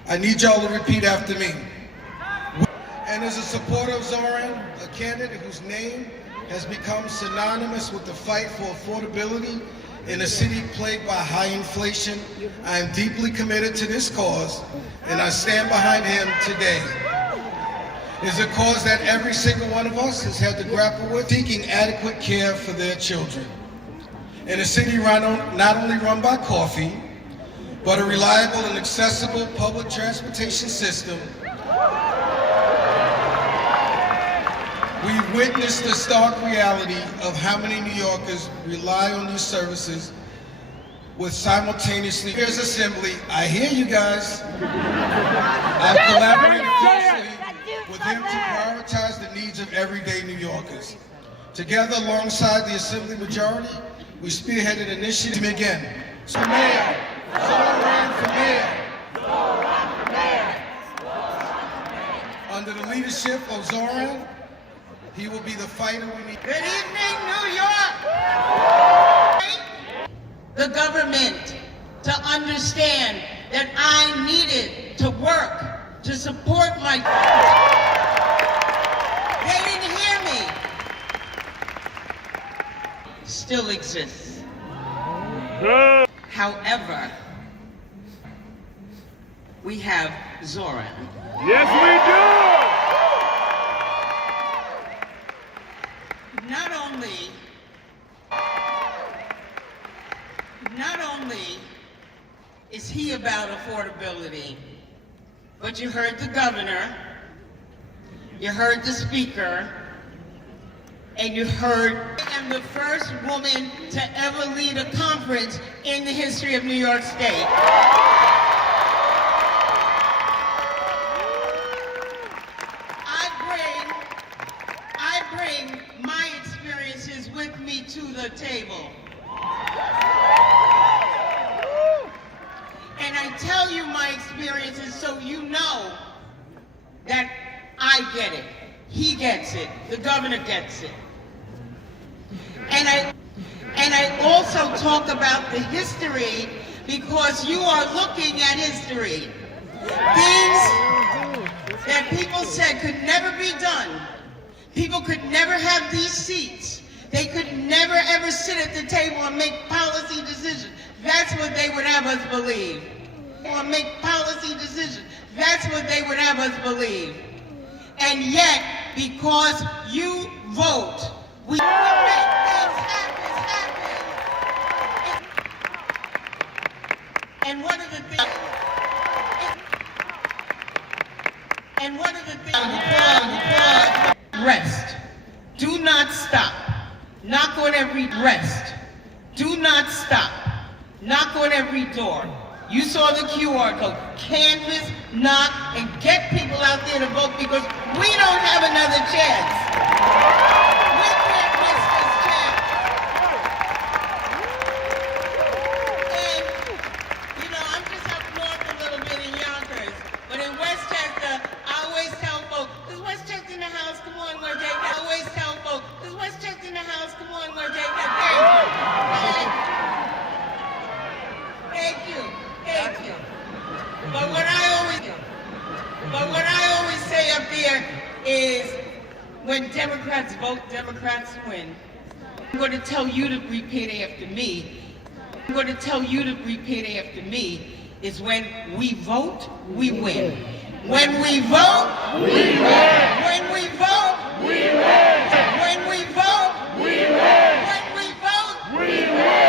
I need y'all to repeat after me. And as a supporter of Zohran, a candidate whose name has become synonymous with the fight for affordability in a city plagued by high inflation, I am deeply committed to this cause, and I stand behind him today. It is a cause that every single one of us has had to grapple with, seeking adequate care for their children. In a city not only run by coffee, but a reliable and accessible public transportation system, we've witnessed the stark reality of how many New Yorkers rely on these services with simultaneously. Here's Assembly, I hear you guys. I've collaborated closely with him to prioritize the needs of everyday New Yorkers. Together, alongside the Assembly majority, We spearheaded initiative again. So Mayor, Zohran for Mayor. Under the leadership of Zohran, he will be the fighter we need. Good evening, New York! The government to understand that I needed to work to support my... They didn't hear me. Still exists. However, we have Zohran. Yes, we do! Not only is he about affordability, but you heard the governor, you heard the speaker, and you heard, I am the first woman to ever lead a conference in the history of New York State. I bring my experiences with me to the table. And I tell you my experiences so you know that I get it. He gets it. The governor gets it. And I also talk about the history because you are looking at history. Things that people said could never be done. People could never have these seats. They could never ever sit at the table and make policy decisions. That's what they would have us believe. Or make policy decisions. That's what they would have us believe. And yet, because you vote, we make things happen. And one of the things, rest. Do not stop. Knock on every rest. Do not stop. Knock on every door. You saw the QR code. Canvass, knock, and get people out there to vote because we don't have another chance. We can't miss this chance. And, you know, I'm just up north a little bit in Yonkers, but in Westchester, I always tell folks, is Westchester in the house? Come on, we're taking. I always tell folks, is Westchester in the house? Come on, we're taking. Thank you. Thank you. But what I always say up there is when Democrats vote, Democrats win. I'm going to tell you to repeat after me. I'm going to tell you to repeat after me is when we vote, we win. When we vote, we win. When we vote, we win. When we vote, we win. When we vote, we win.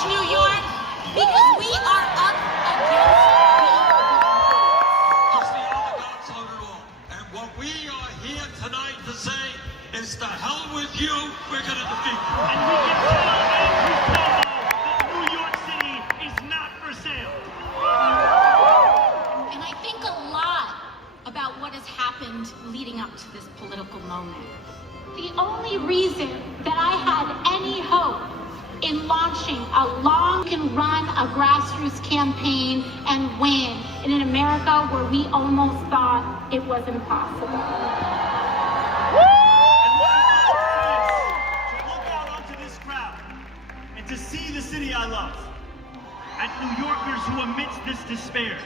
New York because we are up against It's the oligarchs own it all. And what we are here tonight to say is to hell with you, we're going to defeat you. And we can tell Andrew Cuomo that New York City is not for sale. And I think a lot about what has happened leading up to this political moment. The only reason that I had any hope in launching a long can run a grassroots campaign and win in an America where we almost thought it was impossible. And what I want to look out onto this crowd and to see the city I love, at New Yorkers who amidst this despair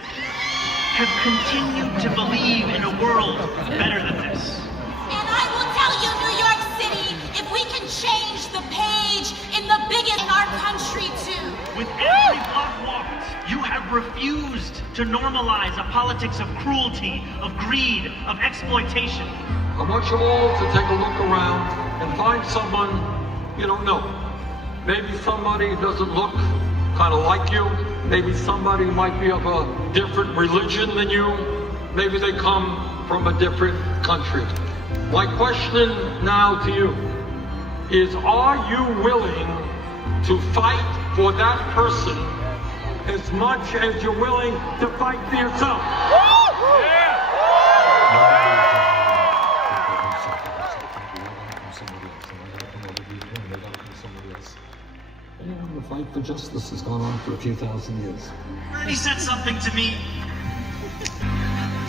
have continued to believe in a world better than this. And I will tell you, New York City, if we can change the page in the biggest in our country too. With every block walked, you have refused to normalize a politics of cruelty, of greed, of exploitation. I want you all to take a look around and find someone you don't know. Maybe somebody doesn't look kind of like you. Maybe somebody might be of a different religion than you. Maybe they come from a different country. My question now to you is, are you willing to fight for that person as much as you're willing to fight for yourself? The fight for justice has gone on for a few thousand years. He said something to me.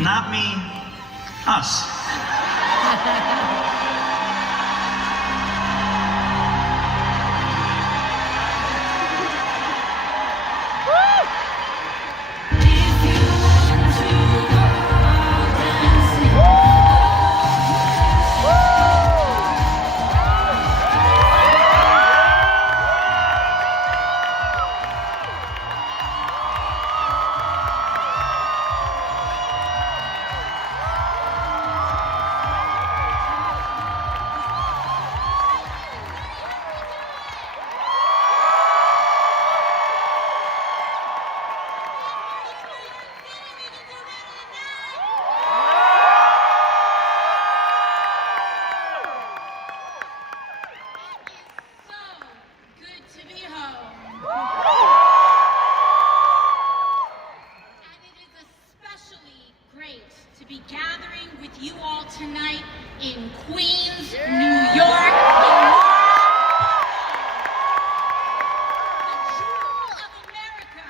Not me, us. Tonight in Queens, New York. The jewel of America.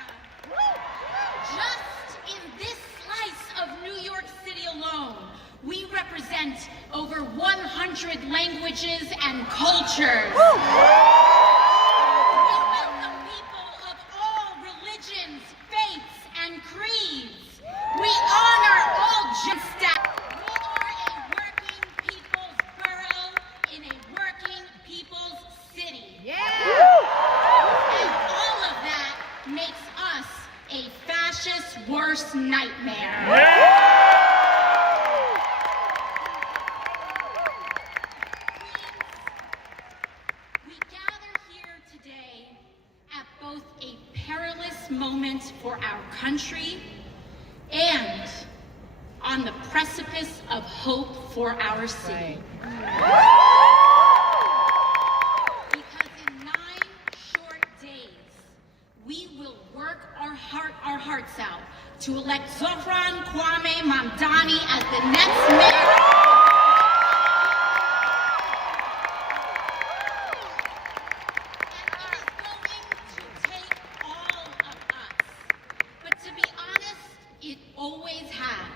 Just in this slice of New York City alone, we represent over 100 languages and cultures. We welcome people of all religions, faiths, and creeds. We honor all staff. Worst nightmare. We gather here today at both a perilous moment for our country and on the precipice of hope for our city. Because in 9 short days, we will work our hearts out to elect Zohran Mamdani as the next mayor. And it is going to take all of us. But to be honest, it always has.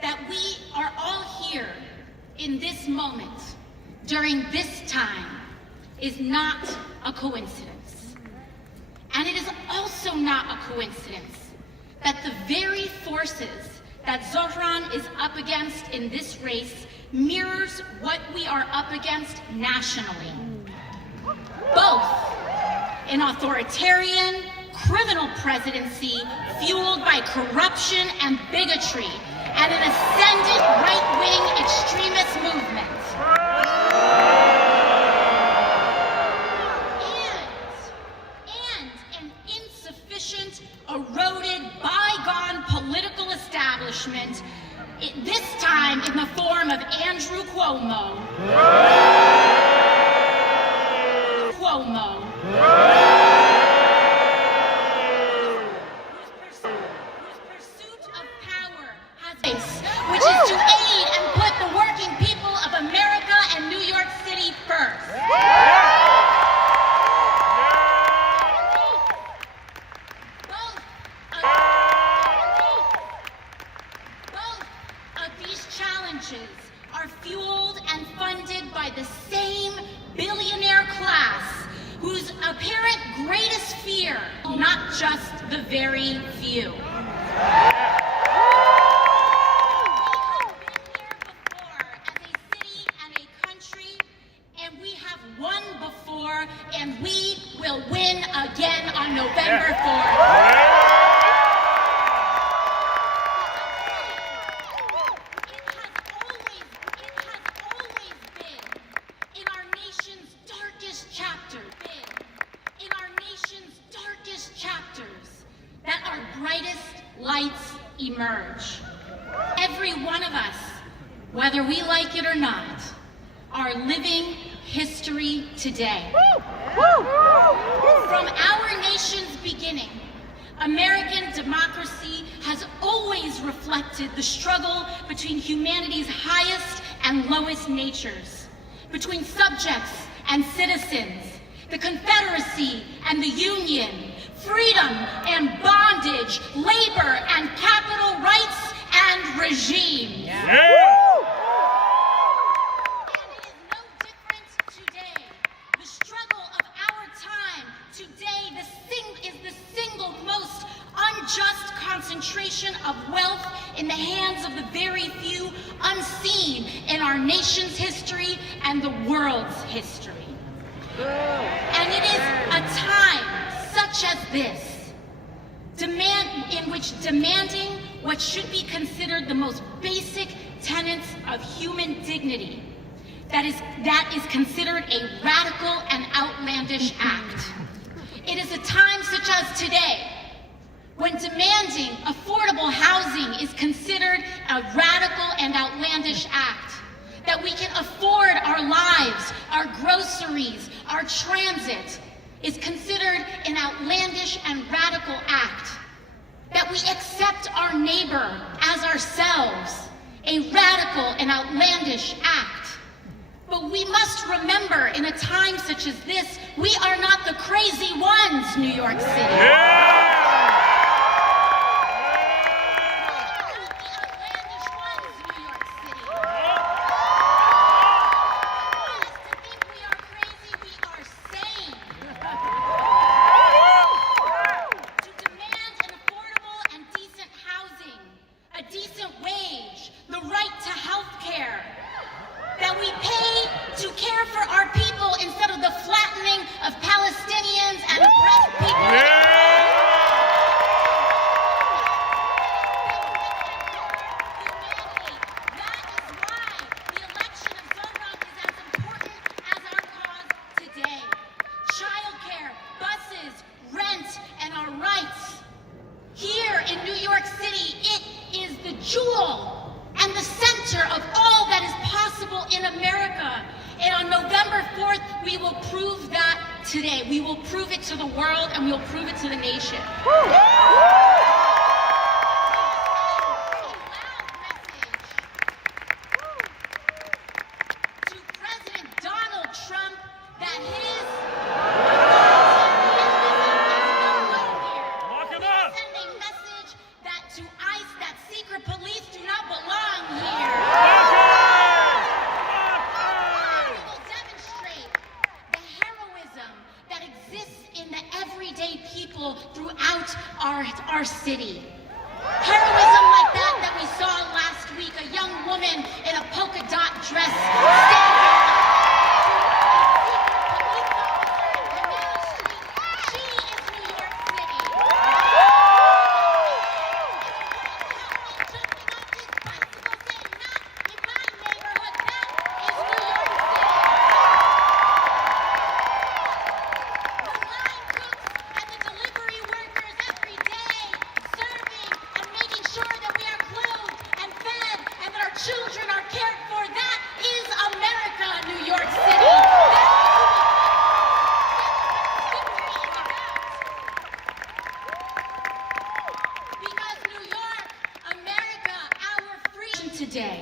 That we are all here in this moment, during this time, is not a coincidence. And it is also not a coincidence that the very forces that Zohran is up against in this race mirrors what we are up against nationally. Both an authoritarian, criminal presidency fueled by corruption and bigotry, and an ascendant right-wing extremist movement. apparent greatest fear, not just the very few. Won before, and we will win again on November 4th. It has always been in our nation's darkest chapters, that our brightest lights emerge. Every one of us, whether we like it or not, are living history today. From our nation's beginning, American democracy has always reflected the struggle between humanity's highest and lowest natures, between subjects and citizens, the Confederacy and the Union, freedom and bondage, labor and capital rights and regime. Just concentration of wealth in the hands of the very few, unseen in our nation's history and the world's history. And it is a time such as this, in which demanding what should be considered the most basic tenets of human dignity, that is considered a radical and outlandish act. It is a time such as today, when demanding affordable housing is considered a radical and outlandish act, that we can afford our lives, our groceries, our transit, is considered an outlandish and radical act, that we accept our neighbor as ourselves, a radical and outlandish act. But we must remember, in a time such as this, we are not the crazy ones, New York City. Today, we will prove it to the world and we will prove it to the nation. To President Donald Trump, that his send a message that to ICE, that secret police do not belong here. People throughout our city. Heroism like that we saw last week, a young woman in a polka dot dress She is New York City. Children are cared for. That is America, New York City. Because New York, America, our freedom today.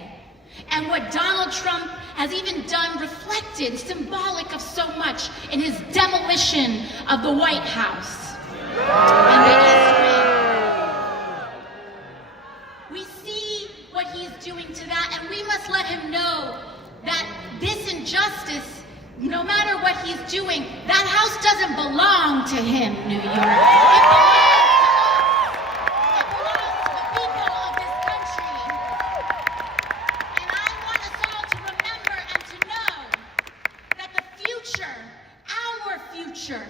And what Donald Trump has even done reflected, symbolic of so much, in his demolition of the White House and the East Wing. We see what he's doing to that, and we must let him know that this injustice no matter what he's doing, that house doesn't belong to him, New York. It belongs to us. It belongs to the people of this country. And I want us all to remember and to know that the future, our future,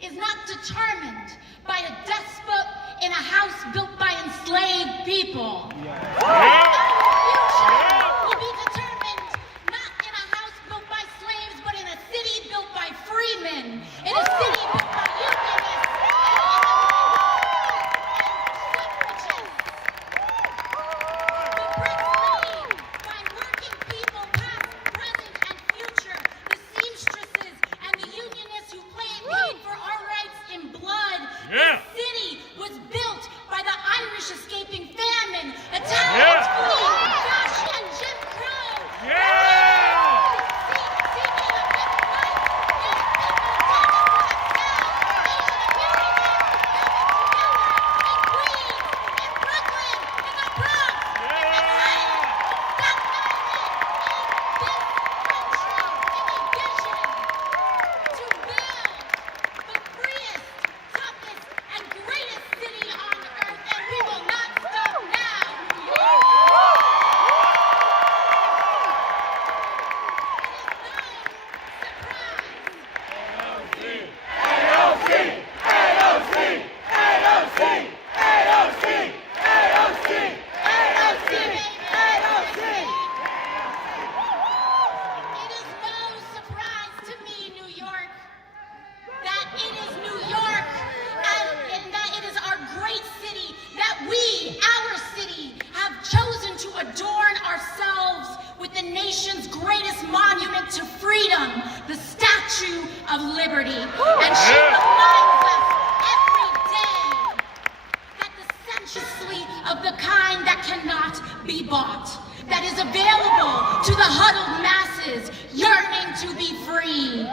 is not determined by a despot in a house built by enslaved people. Our future will be determined not in a house built by slaves, but in a city built by freemen, in a city built by unionists and suffragists. The bricks laid by working people, past, present, and future, the seamstresses and the unionists who paid for our rights in blood. Yeah. This city was built by the Irish escaping famine, Italians fleeing fascism and Jim Crow. That is available to the huddled masses yearning to be free.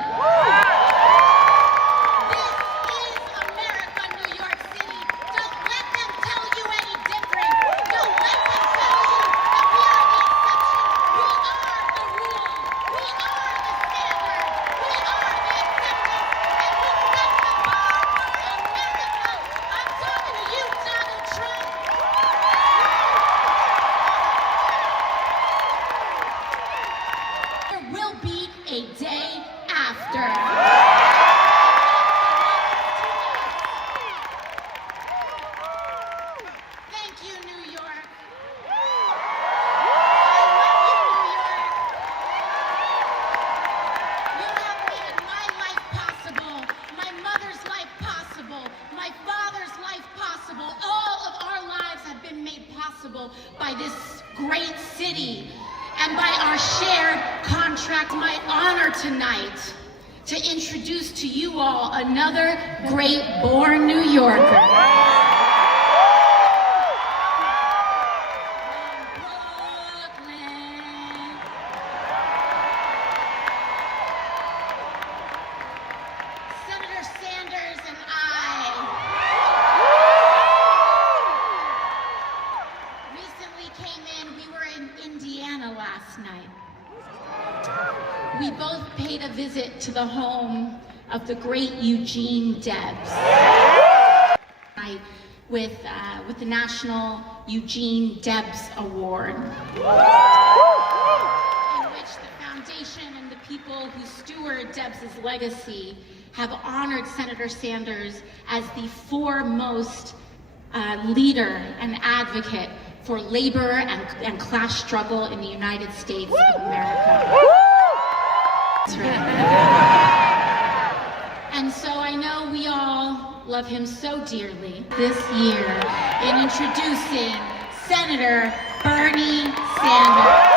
This is America, New York City. Don't let them tell you any different. Don't let them tell you that we are the exception. We are the rule. We are the standard. We are the acceptance. And we set the bar for America. I'm talking to you, Donald Trump. There will be a day after. Thank you, New York. I love you, New York. You have made my life possible, my mother's life possible, my father's life possible. All of our lives have been made possible by this great city and by our shared contract. My honor tonight to introduce to you all another great born New Yorker. Senator Sanders and I recently came in. We were in Indiana last night. We both paid a visit to the home of the great Eugene Debs. With the National Eugene Debs Award, in which the foundation and the people who steward Debs' legacy have honored Senator Sanders as the foremost leader and advocate for labor and class struggle in the United States of America. That's right. And so I know we all love him so dearly this year in introducing Senator Bernie Sanders.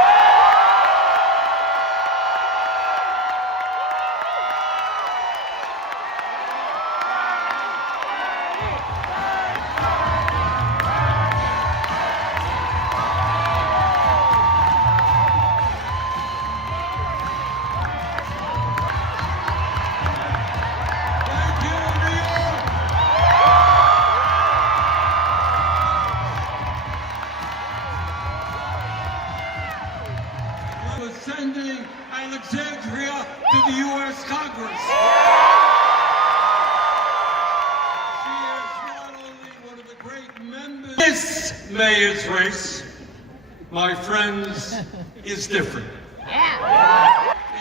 Alexandria to the U.S. Congress. She is not only one of the great members. This mayor's race, my friends, is different.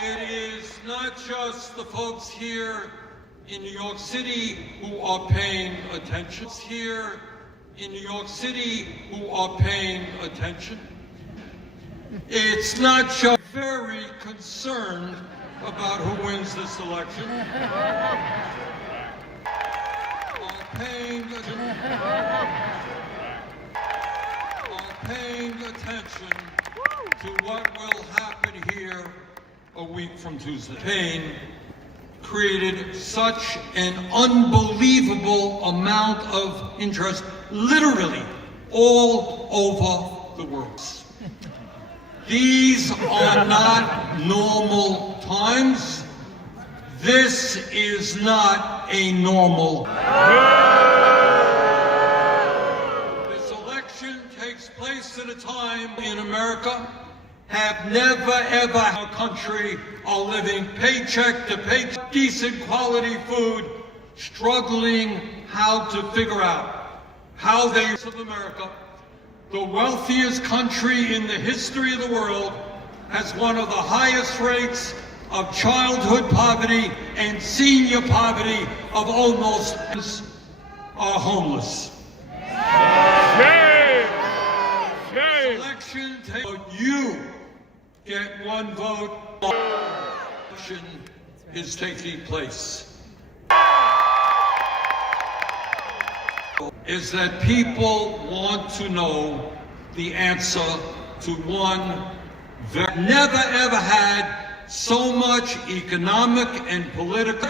It is not just the folks here in New York City who are paying attention. Here in New York City who are paying attention. It's not just very concerned about who wins this election. Are paying attention to what will happen here a week from Tuesday. Payne created such an unbelievable amount of interest, literally all over the world. These are not normal times. This is not a normal. This election takes place at a time in America have never ever our country are living paycheck to paycheck, decent quality food, struggling how to figure out how they of America, the wealthiest country in the history of the world, has one of the highest rates of childhood poverty and senior poverty of almost are homeless. Shame! Shame! Election you get one vote. Election is taking place. Is that people want to know the answer to one never ever had so much economic and political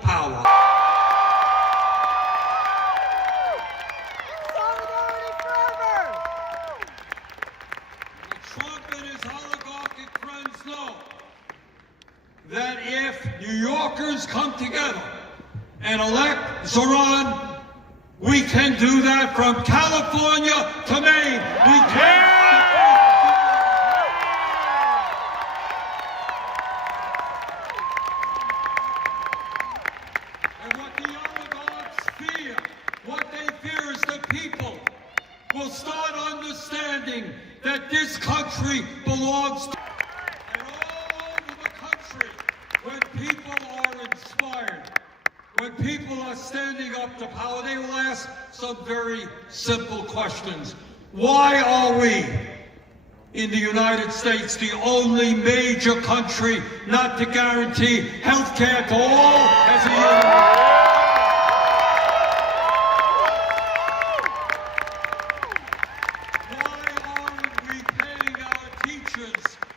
power. Trump and his oligarchic friends know that if New Yorkers come together and elect Zohran, we can do that from California to Maine. We can. And what the oligarchs fear, what they fear is that people will start understanding that this country belongs to. And all over the country, when people are inspired, when people are standing up to power, they will ask some very simple questions. Why are we in the United States the only major country not to guarantee health care to all as a human?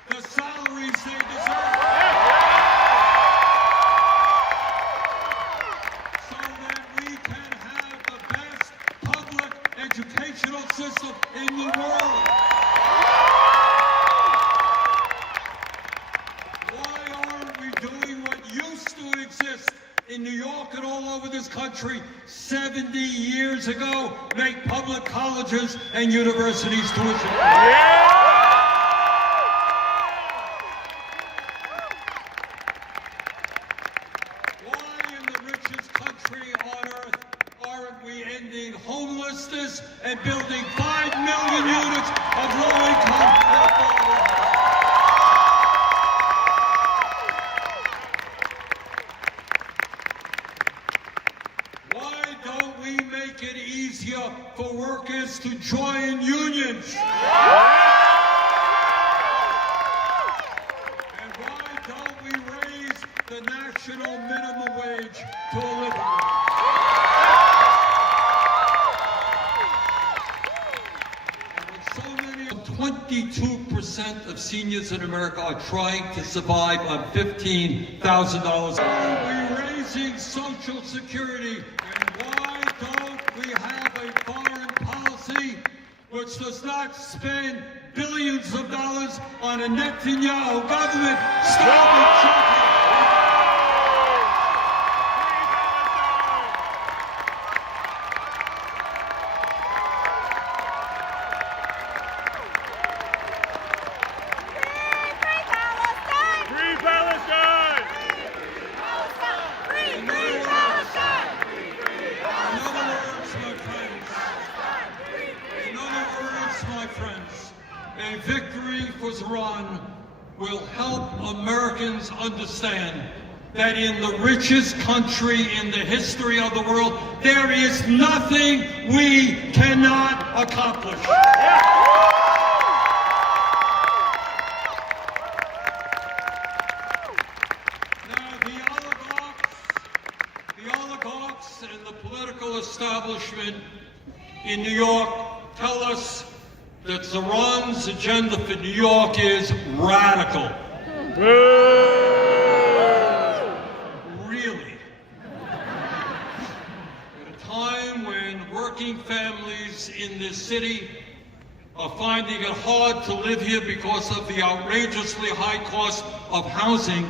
The salaries they deserve, so that we can have the best public educational system in the world. Why aren't we doing what used to exist in New York and all over this country 70 years ago, make public colleges and universities tuition? Homelessness and building 5 million units of low-income and affordable. Why don't we make it easier for workers to join unions? And why don't we raise the national minimum wage to a living wage? 22% of seniors in America are trying to survive on $15,000. Why are we raising Social Security? And why don't we have a foreign policy which does not spend billions of dollars on a Netanyahu government starving children? victory for Zohran will help Americans understand that in the richest country in the history of the world, there is nothing we cannot accomplish. Now, the oligarchs and the political establishment in New York tell us that Zohran's agenda for New York is radical. Really? At a time when working families in this city are finding it hard to live here because of the outrageously high cost of housing,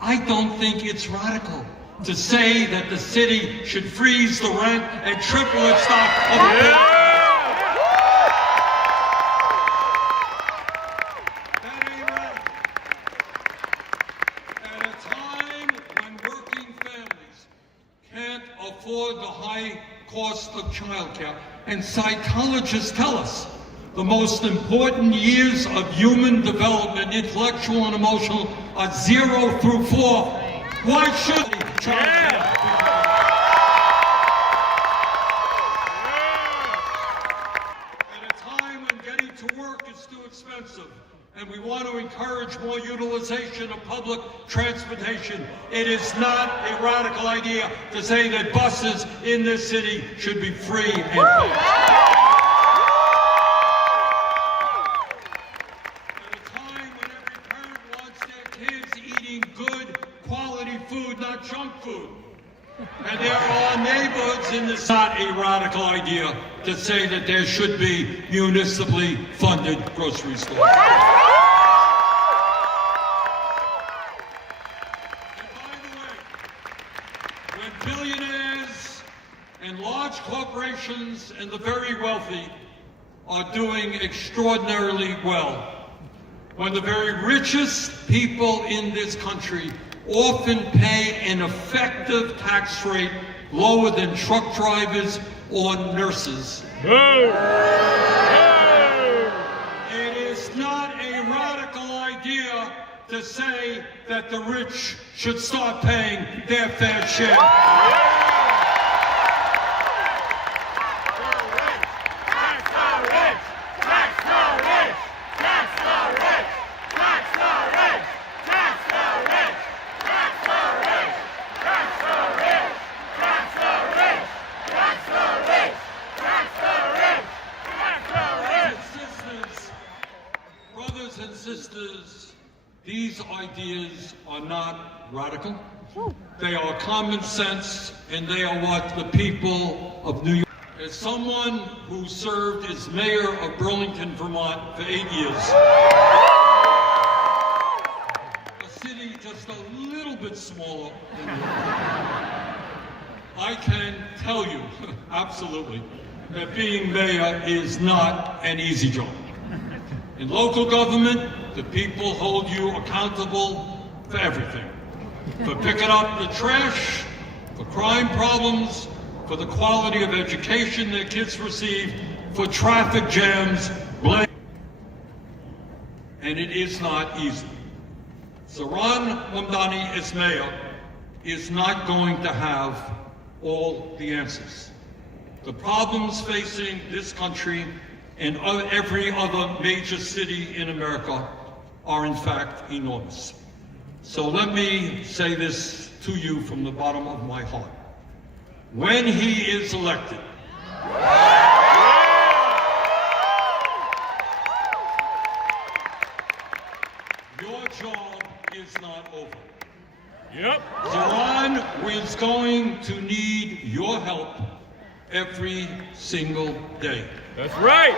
I don't think it's radical to say that the city should freeze the rent and triple its stock of That ain't radical. At a time when working families can't afford the high cost of childcare, and psychologists tell us the most important years of human development, intellectual and emotional, are 0 through 4. Why should childcare? At a time when getting to work is too expensive, and we want to encourage more utilization of public transportation, it is not a radical idea to say that buses in this city should be free and paid. Quality food, not junk food. And there are neighborhoods in this. It's not a radical idea to say that there should be municipally funded grocery stores. And by the way, when billionaires and large corporations and the very wealthy are doing extraordinarily well, when the very richest people in this country often pay an effective tax rate lower than truck drivers or nurses. It is not a radical idea to say that the rich should start paying their fair share. Brothers and sisters, these ideas are not radical. They are common sense, and they are what the people of New York. As someone who served as mayor of Burlington, Vermont for 8 years, a city just a little bit smaller than New York, I can tell you, absolutely, that being mayor is not an easy job. In local government, the people hold you accountable for everything. For picking up the trash, for crime problems, for the quality of education their kids receive, for traffic jams, and it is not easy. Zohran Mamdani as mayor is not going to have all the answers. The problems facing this country and every other major city in America are in fact enormous. So let me say this to you from the bottom of my heart. When he is elected, your job is not over. Yep. Zohran is going to need your help every single day. That's right.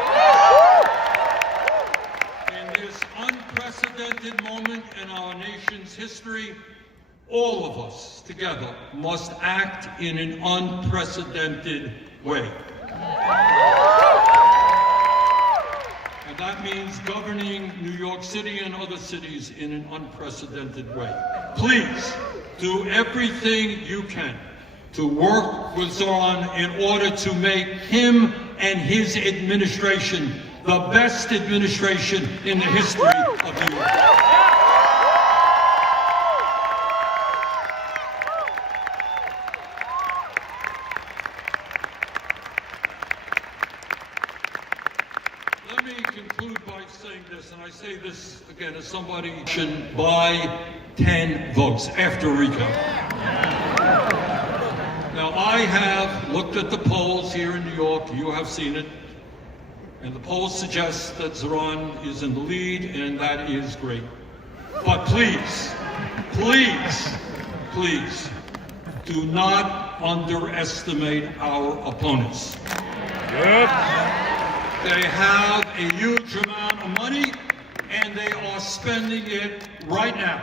In this unprecedented moment in our nation's history, all of us together must act in an unprecedented way. And that means governing New York City and other cities in an unprecedented way. Please do everything you can to work with Zohran in order to make him and his administration the best administration in the history of New York. Let me conclude by saying this, and I say this again as somebody should buy 10 votes after recount. Now, I have looked at the polls here in New York. You have seen it. And the polls suggest that Zohran is in the lead, and that is great. But please, please, please, do not underestimate our opponents. Yep. They have a huge amount of money, and they are spending it right now.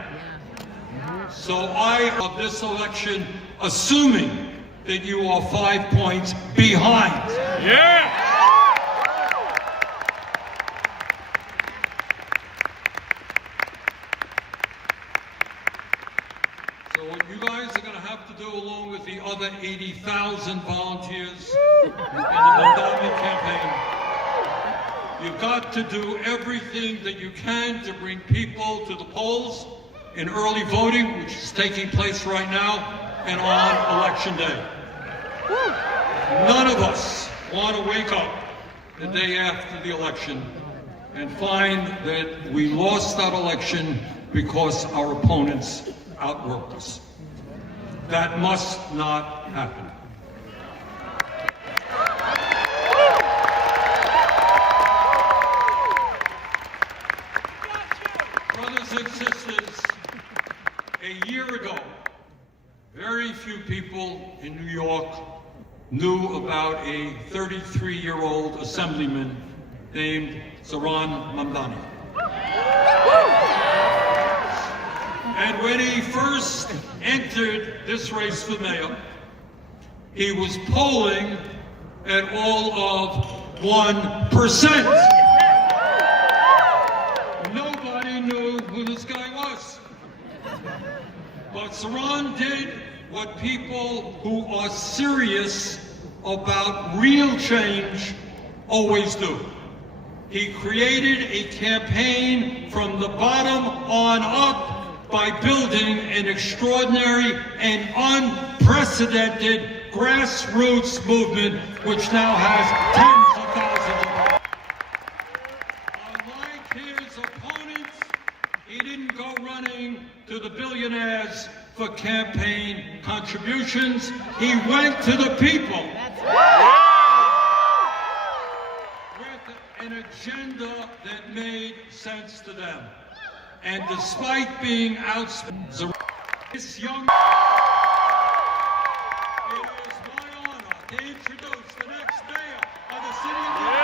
So of this election, assuming that you are 5 points behind. Yeah. So what you guys are going to have to do, along with the other 80,000 volunteers in the Mamdani campaign, you've got to do everything that you can to bring people to the polls in early voting, which is taking place right now, and on Election Day. None of us want to wake up the day after the election and find that we lost that election because our opponents outworked us. That must not happen. Brothers and sisters, a year ago, very few people in New York knew about a 33-year-old assemblyman named Zohran Mamdani. And when he first entered this race for mayor, he was polling at all of 1%. Nobody knew who this guy was. But Zohran did what people who are serious about real change always do. He created a campaign from the bottom on up by building an extraordinary and unprecedented grassroots movement which now has tens of thousands of people. Unlike his opponents, he didn't go running to the billionaires for campaign contributions. He went to the people with an agenda that made sense to them. And despite being outspoken, this young... It is my honor to introduce the next mayor of the city of New York.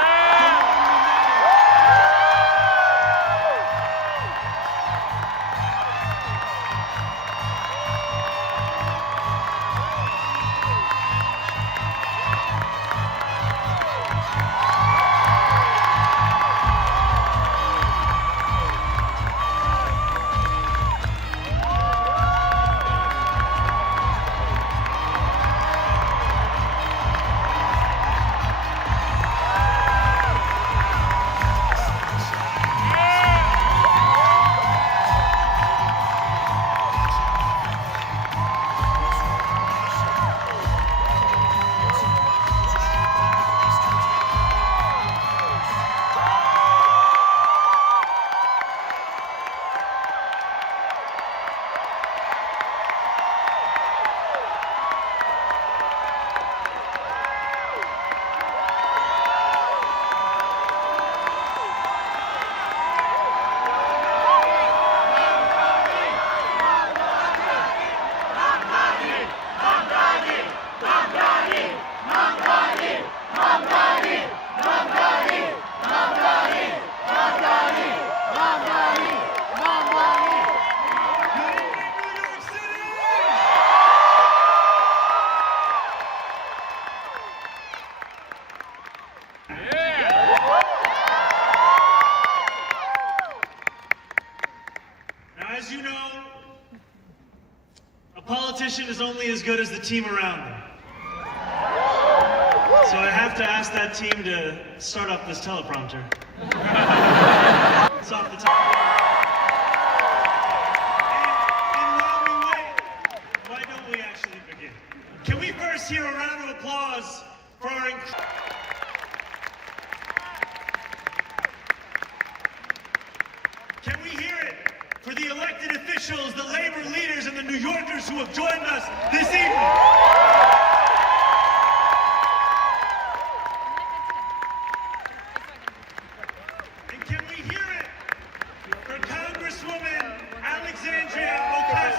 politician is only as good as the team around them. So I have to ask that team to start up this teleprompter. It's off the top. And while we wait, why don't we actually begin? Can we first hear a round of applause for our Can we hear it for the elected officials, the labor leaders, and the New Yorkers who have joined us this evening? And can we hear it for Congresswoman Ocasio-Cortez?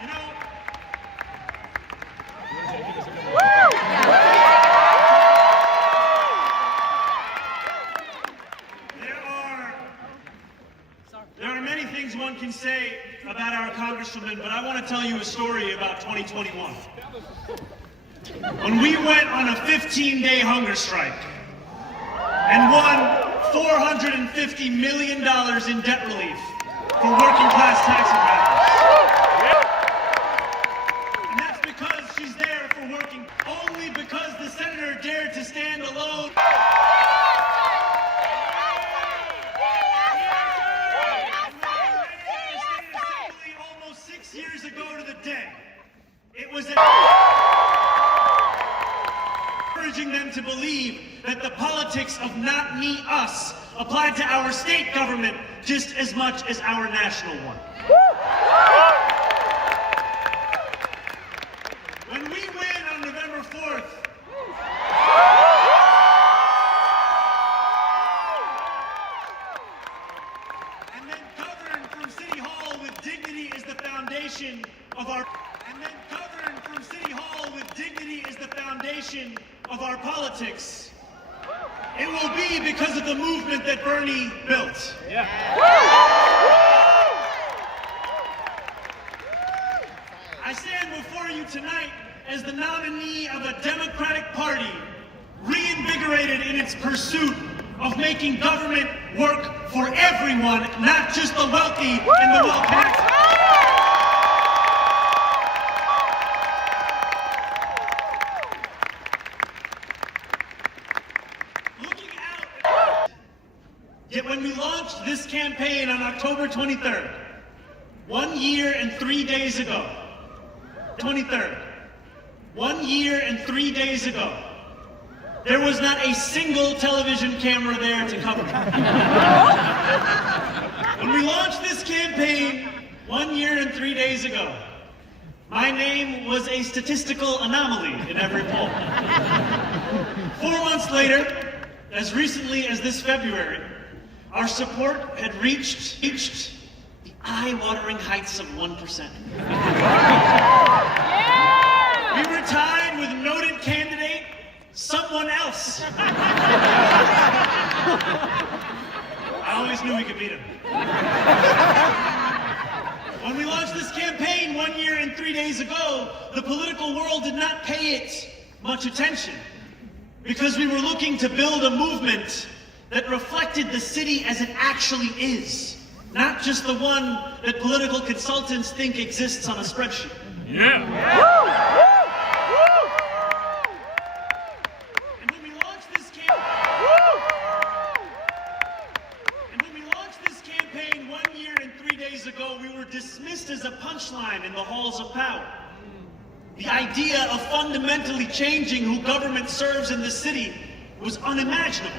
You know, there are many things one can say about our Congresswoman, but I want to tell you a story about 2021. When we went on a 15-day hunger strike and won $450 million in debt relief for working class taxi drivers. And that's because she's there for working, only because the senator dared to stand alone. Almost 6 years ago to the day, it was encouraging them to believe that the politics of not me, us applied to our state government just as much as our national one. When we win on November 4th, and then govern from City Hall with dignity is the foundation of our politics. It will be because of the movement that Bernie built. Yeah. I stand before you tonight as the nominee of a Democratic Party reinvigorated in its pursuit of making government work for everyone, not just the wealthy and the well-connected. Yet when we launched this campaign on October 23rd, 1 year and 3 days ago, 1 year and 3 days ago, there was not a single television camera there to cover it. When we launched this campaign 1 year and 3 days ago, my name was a statistical anomaly in every poll. 4 months later, as recently as this February, our support had reached the eye-watering heights of 1%. We were tied with noted candidate, someone else. I always knew we could beat him. When we launched this campaign 1 year and 3 days ago, the political world did not pay it much attention because we were looking to build a movement that reflected the city as it actually is, not just the one that political consultants think exists on a spreadsheet. Yeah. And when we launched this campaign 1 year and 3 days ago, we were dismissed as a punchline in the halls of power. The idea of fundamentally changing who government serves in this city was unimaginable.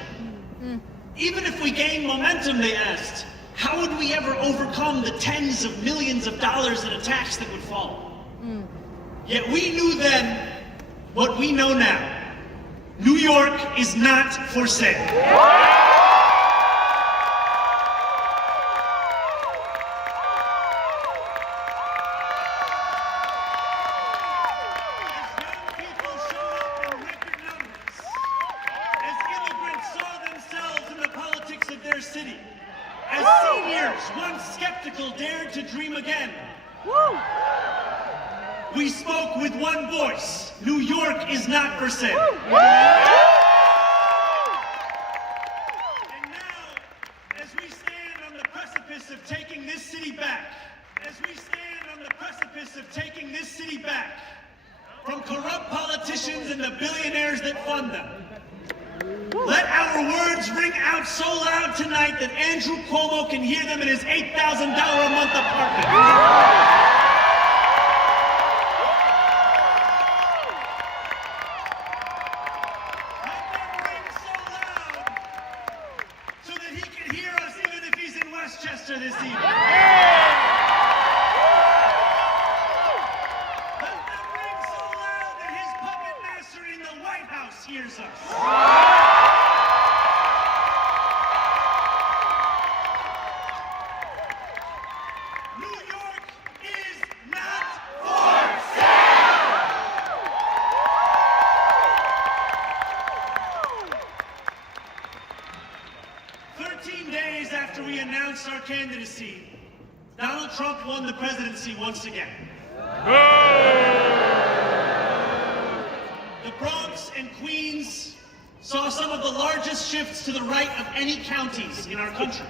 Even if we gained momentum, they asked, how would we ever overcome the tens of millions of dollars in a tax that would fall? Yet we knew then what we know now. New York is not for sale. City. As seniors, once skeptical, dared to dream again. We spoke with one voice. New York is not for sale. And now, as we stand on the precipice of taking this city back, as we stand on the precipice politicians and the billionaires that fund them. Let our words ring out so loud tonight that Andrew Cuomo can hear them in his $8,000 a month apartment. Let them ring so loud so that he can hear us even if he's in Westchester this evening. Let them ring so loud that his puppet master in the White House hears us. New York is not for sale! 13 days after we announced our candidacy, Donald Trump won the presidency once again. The Bronx and Queens saw some of the largest shifts to the right of any counties in our country.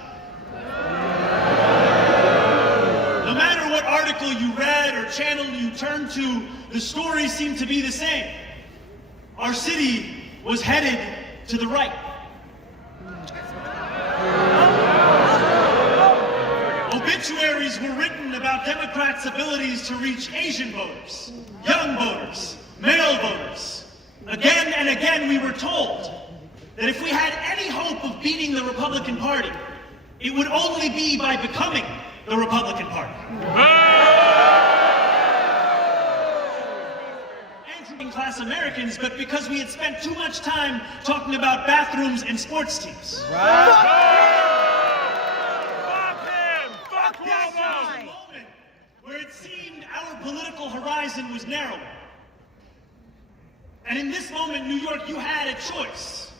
No matter what article you read or channel you turned to, the stories seemed to be the same. Our city was headed to the right. Obituaries were written about Democrats' abilities to reach Asian voters, young voters, male voters. Again and again we were told that if we had any hope of beating the Republican Party, it would only be by becoming the Republican Party. And class Americans, but because we had spent too much time talking about bathrooms and sports teams. This was a moment where it seemed our political horizon was narrowing. And in this moment, New York, you had a choice.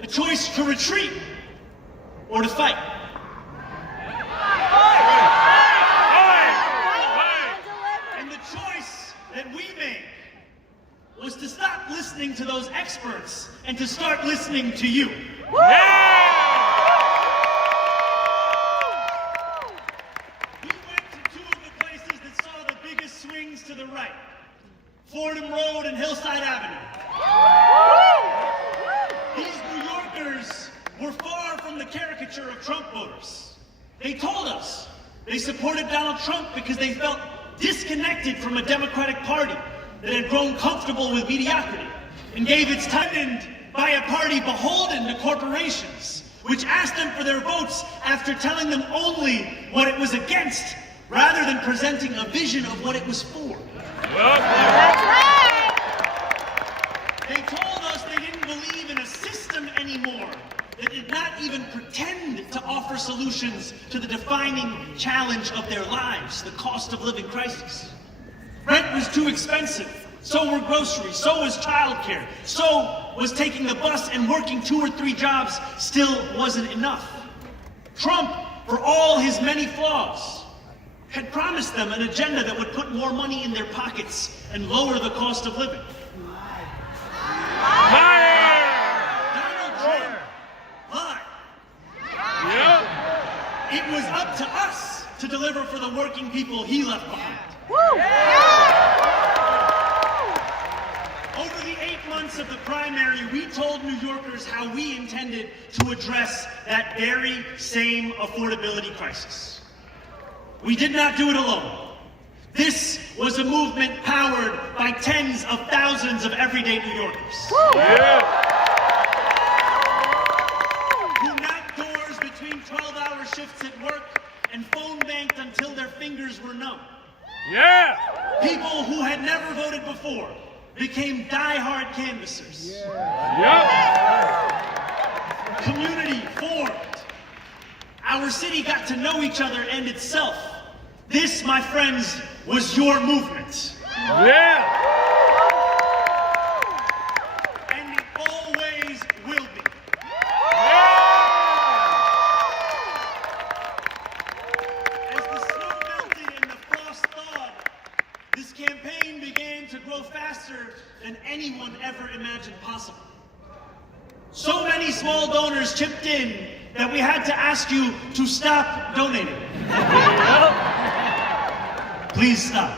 A choice to retreat or to fight. And the choice that we made was to stop listening to those experts and to start listening to you. We went to two of the places that saw the biggest swings to the right. Fordham Road and Hillside Avenue. These New Yorkers were far from the caricature of Trump voters. They told us they supported Donald Trump because they felt disconnected from a Democratic Party that had grown comfortable with mediocrity and gave its time by a party beholden to corporations, which asked them for their votes after telling them only what it was against, rather than presenting a vision of what it was for. That's right! They told us they didn't believe in a system anymore that did not even pretend to offer solutions to the defining challenge of their lives, the cost of living crisis. Rent was too expensive, so were groceries, so was childcare, so was taking the bus, and working 2 or 3 jobs still wasn't enough. Trump, for all his many flaws, had promised them an agenda that would put more money in their pockets and lower the cost of living. Donald Trump lied. It was up to us to deliver for the working people he left behind. Over the 8 months of the primary, we told New Yorkers how we intended to address that very same affordability crisis. We did not do it alone. This was a movement powered by tens of thousands of everyday New Yorkers. Who knocked doors between 12-hour shifts at work and phone banked until their fingers were numb. People who had never voted before became die-hard canvassers. Community formed. Our city got to know each other and itself. This, my friends, was your movement. And it always will be. As the snow melted and the frost thawed, this campaign began to grow faster than anyone ever imagined possible. So many small donors chipped in that we had to ask you to stop donating. Please stop.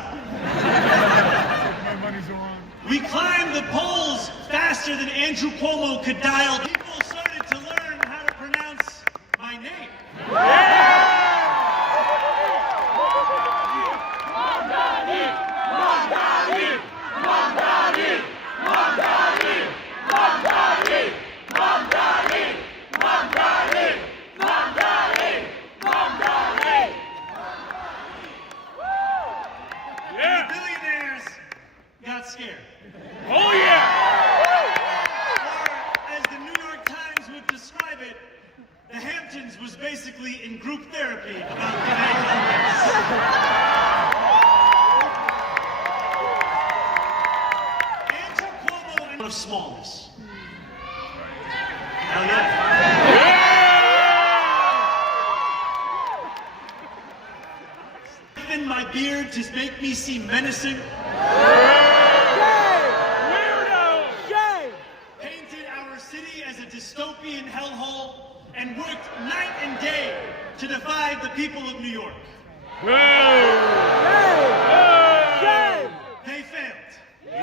We climbed the polls faster than Andrew Cuomo could dial. People started to learn how to pronounce my name. Mamdani! Mamdani! Mamdani! Mamdani! Mamdani! Mamdani! Mamdani! Mamdani! Mamdani! Yeah. The billionaires got scared. Oh yeah! Or, as the New York Times would describe it, the Hamptons was basically in group therapy about the Andrew Cuomo and of smallness. Hell yeah. Thin my beard to make me seem menacing. Painted our city as a dystopian hellhole and worked night and day to divide the people of New York. They failed. When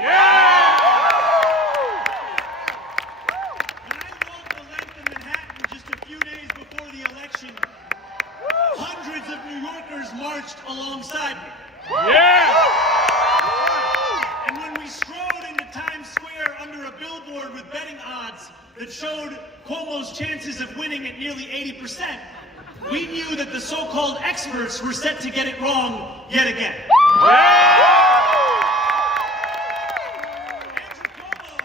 I walked the length of Manhattan just a few days before the election, hundreds of New Yorkers marched alongside me. And when we strode into Times Square under a billboard with betting odds that showed Cuomo's chances of winning at nearly 80%, we knew that the so-called experts were set to get it wrong yet again. Andrew Cuomo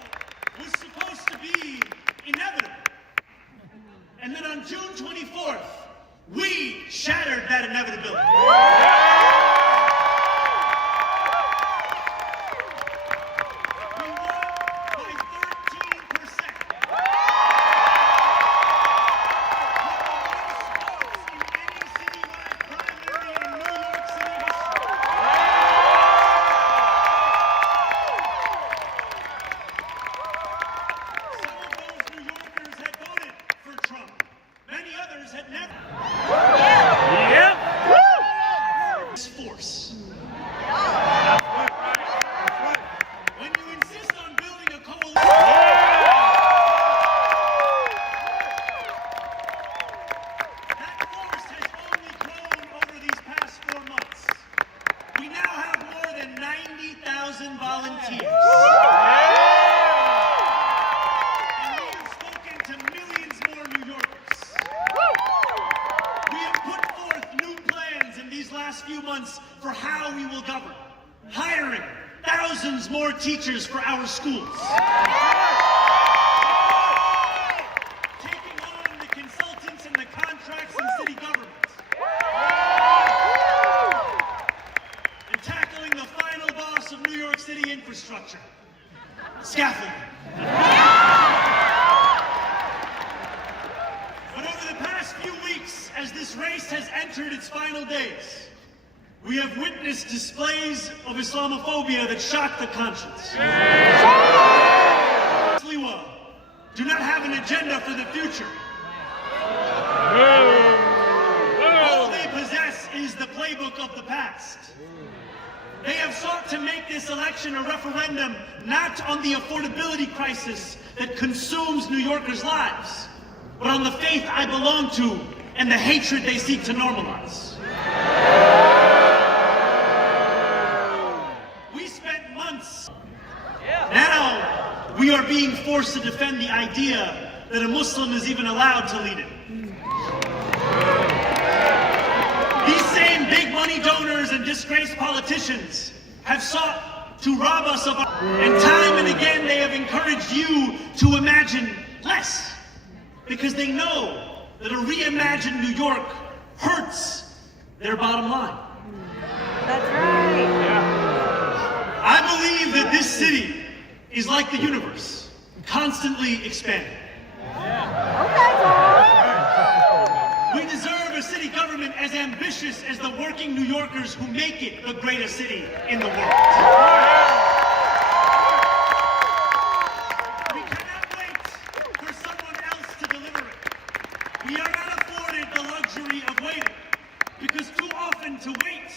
was supposed to be inevitable. And then on June 24th, we shattered that inevitability. We won by 13%. In any citywide primary in New York City history. Some of those New Yorkers had voted for Trump. Many others had never. Force. When you insist on building a coalition, that force has only grown over these past 4 months. We now have more than 90,000 volunteers. And we have spoken to millions more New Yorkers. We have put forth new plans in these last few months for how we will govern, hiring thousands more teachers for our schools, taking on the consultants and the contracts in city government, and tackling the final boss of New York City infrastructure, scaffolding. But over the past few weeks, as this race has entered its final days, we have witnessed displays of Islamophobia that shock the conscience. Sliwa do not have an agenda for the future. All they possess is the playbook of the past. They have sought to make this election a referendum not on the affordability crisis that consumes New Yorkers' lives, but on the faith I belong to and the hatred they seek to normalize. We spent months. Now we are being forced to defend the idea that a Muslim is even allowed to lead it. These same big money donors and disgraced politicians have sought to rob us of our, and time and again they have encouraged you to imagine less, because they know that a reimagined New York hurts their bottom line. That's right. I believe that this city is like the universe, constantly expanding. We deserve a city government as ambitious as the working New Yorkers who make it the greatest city in the world. We cannot wait for someone else to deliver it. We are not afforded the luxury of waiting, because too often to wait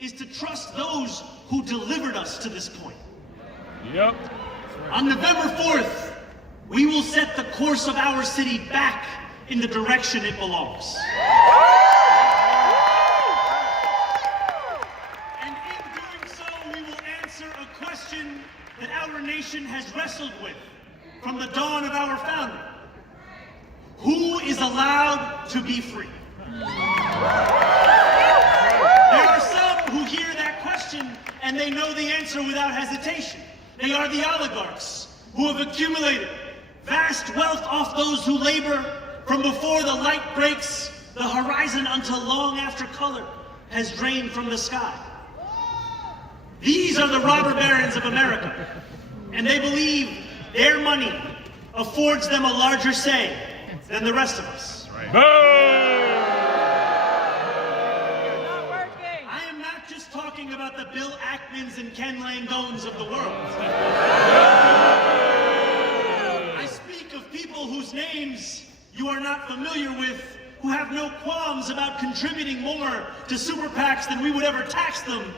is to trust those who delivered us to this point. Yep. On November 4th, we will set the course of our city back in the direction it belongs. And in doing so, we will answer a question that our nation has wrestled with from the dawn of our founding. Who is allowed to be free? There are some who hear that question and they know the answer without hesitation. They are the oligarchs who have accumulated vast wealth off those who labor from before the light breaks the horizon until long after color has drained from the sky. These are the robber barons of America, and they believe their money affords them a larger say than the rest of us. I am not just talking about the Bill Ackmans and Ken Langones of the world. I speak of people whose names you are not familiar with, who have no qualms about contributing more to super PACs than we would ever tax them,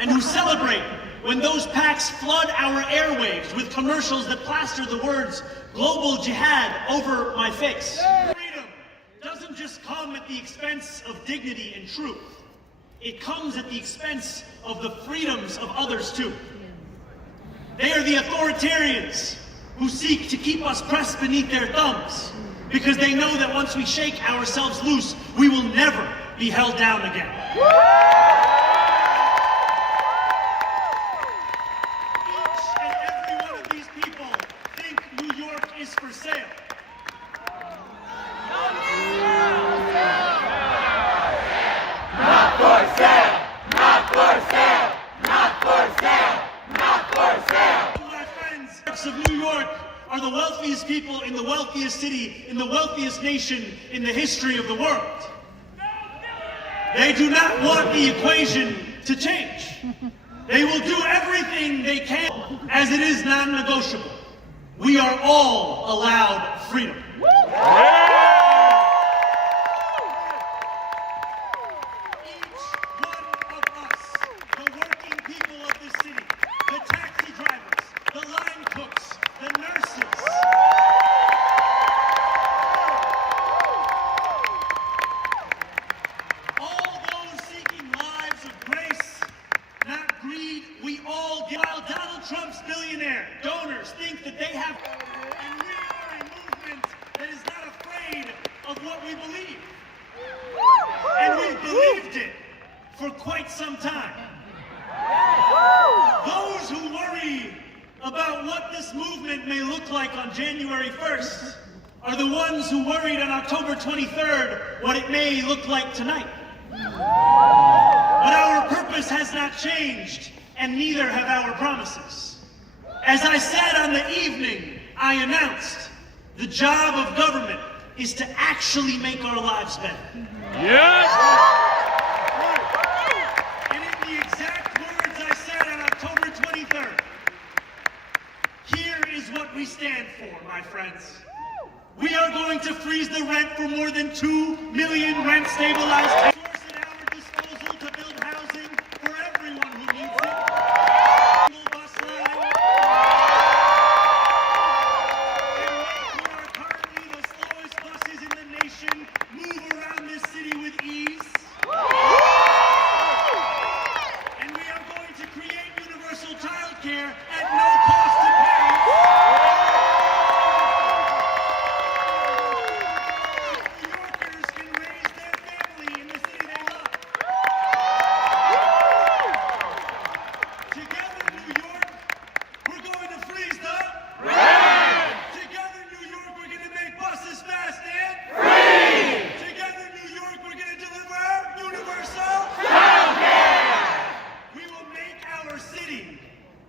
and who celebrate when those PACs flood our airwaves with commercials that plaster the words "global jihad" over my face. Freedom doesn't just come at the expense of dignity and truth. It comes at the expense of the freedoms of others too. They are the authoritarians who seek to keep us pressed beneath their thumbs, because they know that once we shake ourselves loose, we will never be held down again. Each and every one of these people think New York is for sale. Not for sale! Not for sale! Not for sale! Not for sale! My friends of New York are the wealthiest people in the wealthiest city, in the wealthiest nation in the history of the world. They do not want the equation to change. They will do everything they can, as it is non-negotiable. We are all allowed freedom. Trump's billionaire donors think that they have, and we are a movement that is not afraid of what we believe. And we've believed it for quite some time. Those who worry about what this movement may look like on January 1st are the ones who worried on October 23rd what it may look like tonight. But our purpose has not changed, and neither have our promises. As I said on the evening I announced, the job of government is to actually make our lives better. Yes! And in the exact words I said on October 23rd, here is what we stand for, my friends. We are going to freeze the rent for more than 2 million rent-stabilized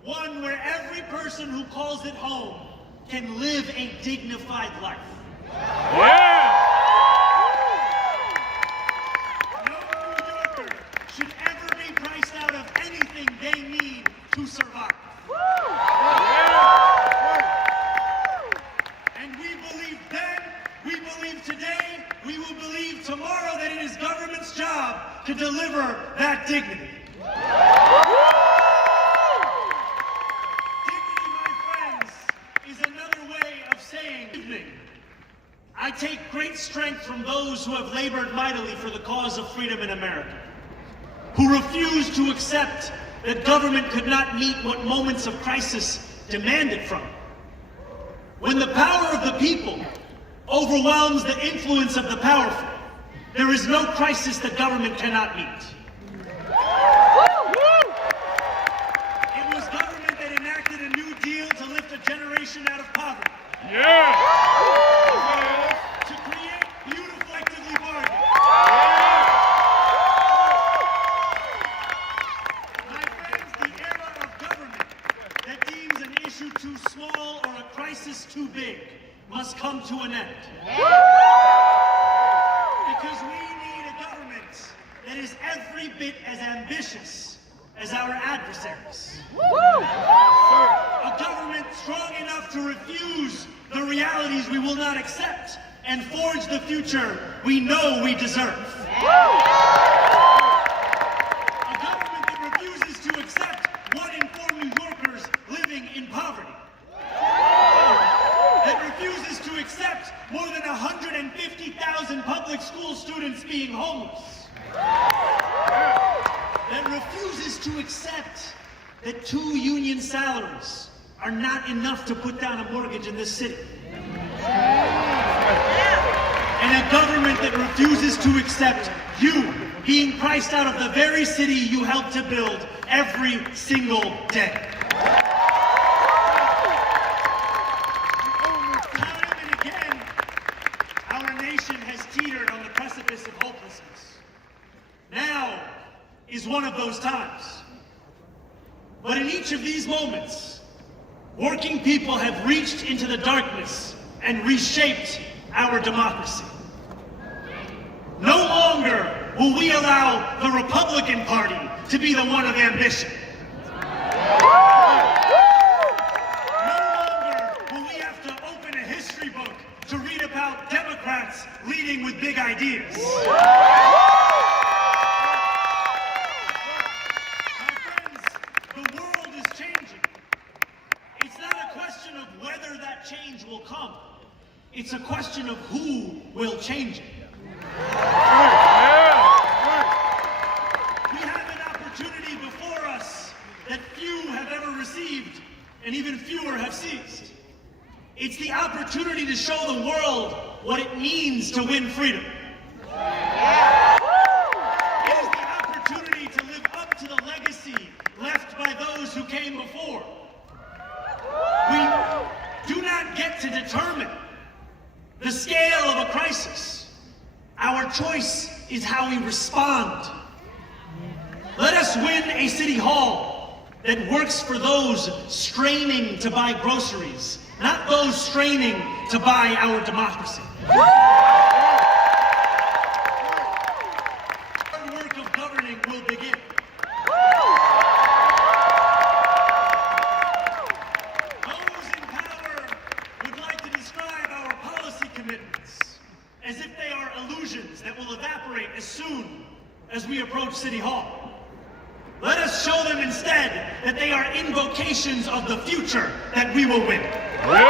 one where every person who calls it home can live a dignified life. Yeah! No New Yorker should ever be priced out of anything they need to survive. And we believe then, we believe today, we will believe tomorrow that it is government's job to deliver that dignity. Dignity evening, I take great strength from those who have labored mightily for the cause of freedom in America, who refused to accept that government could not meet what moments of crisis demanded from it. When the power of the people overwhelms the influence of the powerful, there is no crisis that government cannot meet. It was government that enacted a New Deal to lift a generation out of poverty. To create beautiful, actively bargain. My friends, the era of government that deems an issue too small or a crisis too big must come to an end. Because we need a government that is every bit as ambitious as our adversaries. A government strong enough to refuse the realities we will not accept and forge the future we know we deserve. A government that refuses to accept 1 in 4 New Yorkers living in poverty. That refuses to accept more than 150,000 public school students being homeless. That refuses to accept that 2 union salaries are not enough to put down a mortgage in this city. And a government that refuses to accept you being priced out of the very city you helped to build every single day. Time and again, our nation has teetered on the precipice of hopelessness. Now is one of those times. But in each of these moments, working people have reached into the darkness and reshaped our democracy. No longer will we allow the Republican Party to be the one of ambition. No longer will we have to open a history book to read about Democrats leading with big ideas. My friends, the world is changing. It's not a question of whether that change will come. It's a question of who will change it. We have an opportunity before us that few have ever received and even fewer have seized. It's the opportunity to show the world what it means to win freedom. It is the opportunity to live up to the legacy left by those who came before. We do not get to determine the scale of a crisis. Our choice is how we respond. Let us win a city hall that works for those straining to buy groceries, not those straining to buy our democracy. Our work of governing will begin. Those in power would like to describe our policy commitments as if they are illusions that will evaporate as soon as we approach City Hall. Let us show them instead that they are invocations of the future that we will win. And let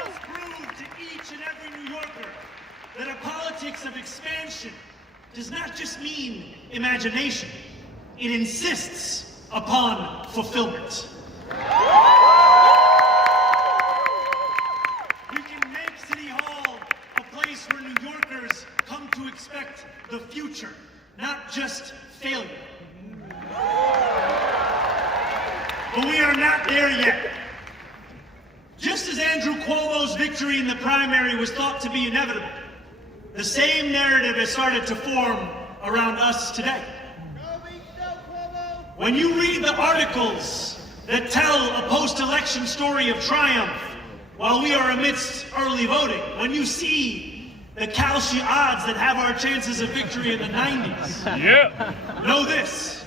us prove to each and every New Yorker that a politics of expansion does not just mean imagination. It insists upon fulfillment. Expect the future, not just failure. But we are not there yet. Just as Andrew Cuomo's victory in the primary was thought to be inevitable, the same narrative has started to form around us today. When you read the articles that tell a post-election story of triumph while we are amidst early voting, when you see the Kalshi odds that have our chances of victory in the 90s. Know this,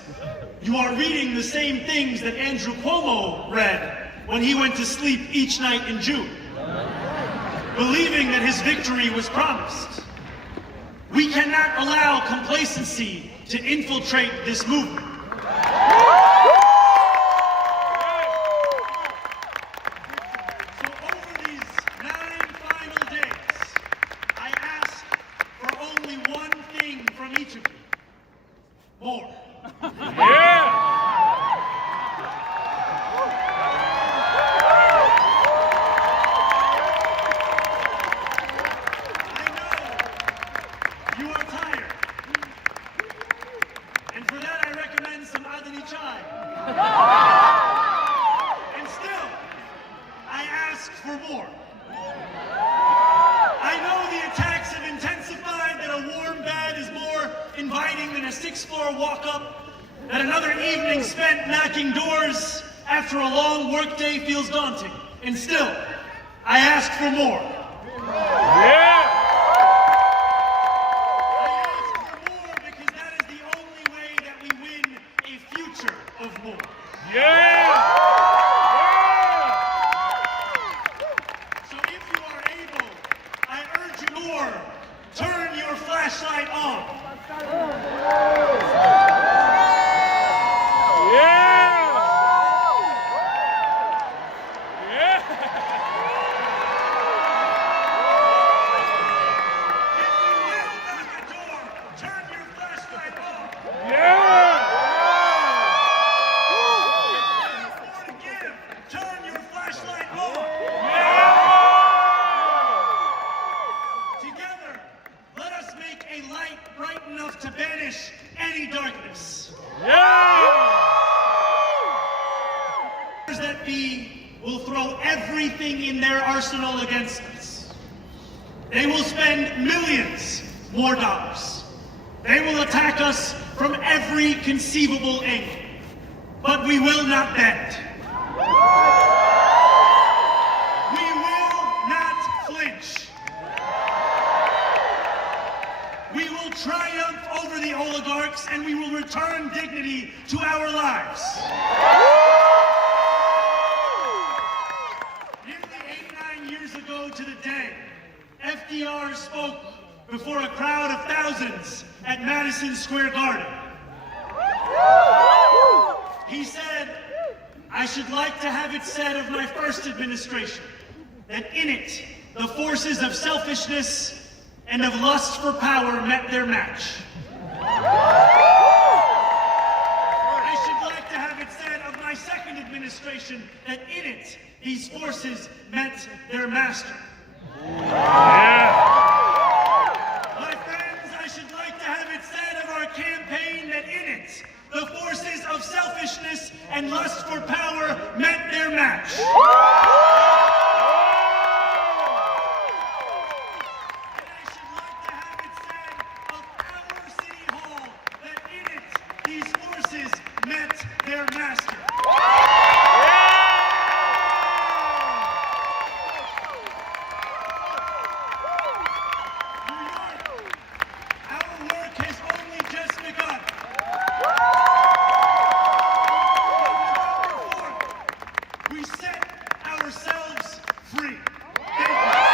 you are reading the same things that Andrew Cuomo read when he went to sleep each night in June, believing that his victory was promised. We cannot allow complacency to infiltrate this movement. And still, I ask for more. I know the attacks have intensified, that a warm bed is more inviting than a 6th-floor walk-up, that another evening spent knocking doors after a long workday feels daunting. And still, I ask for more. Yeah! I ask for more because that is the only way that we win a future of more. Yeah! So if you are able, I urge you more, turn your flashlight on. To banish any darkness. Powers that be will throw everything in their arsenal against us. They will spend millions more dollars. They will attack us from every conceivable angle. But we will not bend. We will not flinch. We will triumph over the oligarchs, and we will return dignity to our lives. Nearly 89 years ago to the day, FDR spoke before a crowd of thousands at Madison Square Garden. He said, "I should like to have it said of my first administration, that in it, the forces of selfishness and of lust for power met their match. I should like to have it said of my second administration that in it, these forces met their master." My friends, I should like to have it said of our campaign that in it, the forces of selfishness and lust for power met their match. Met their master. New York, our work has only just begun. We set ourselves free. Thank you.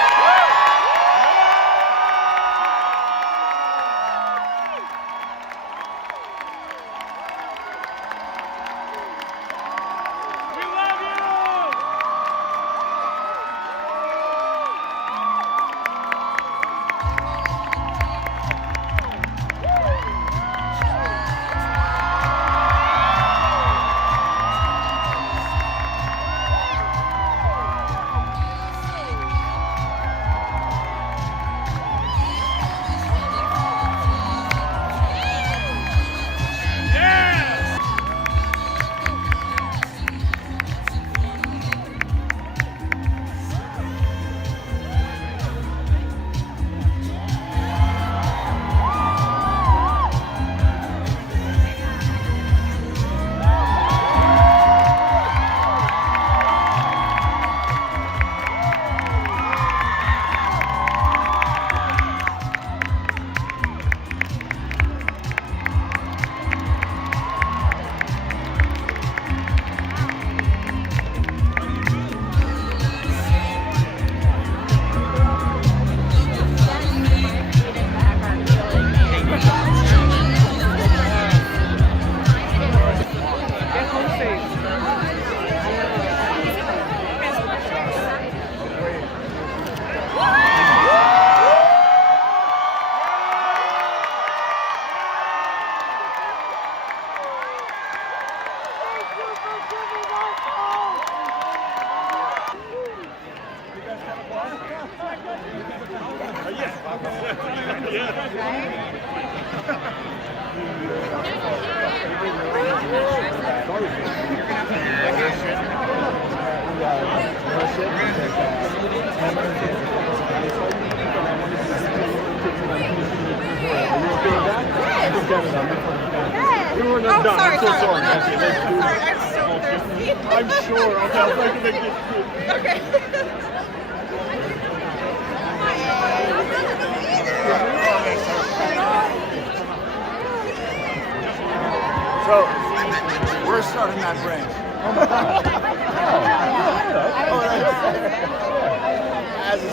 Yeah. Oh, sorry. I'm so thirsty. I'm sure. Okay, I'll try to make this quick. Okay. So, we're starting that branch.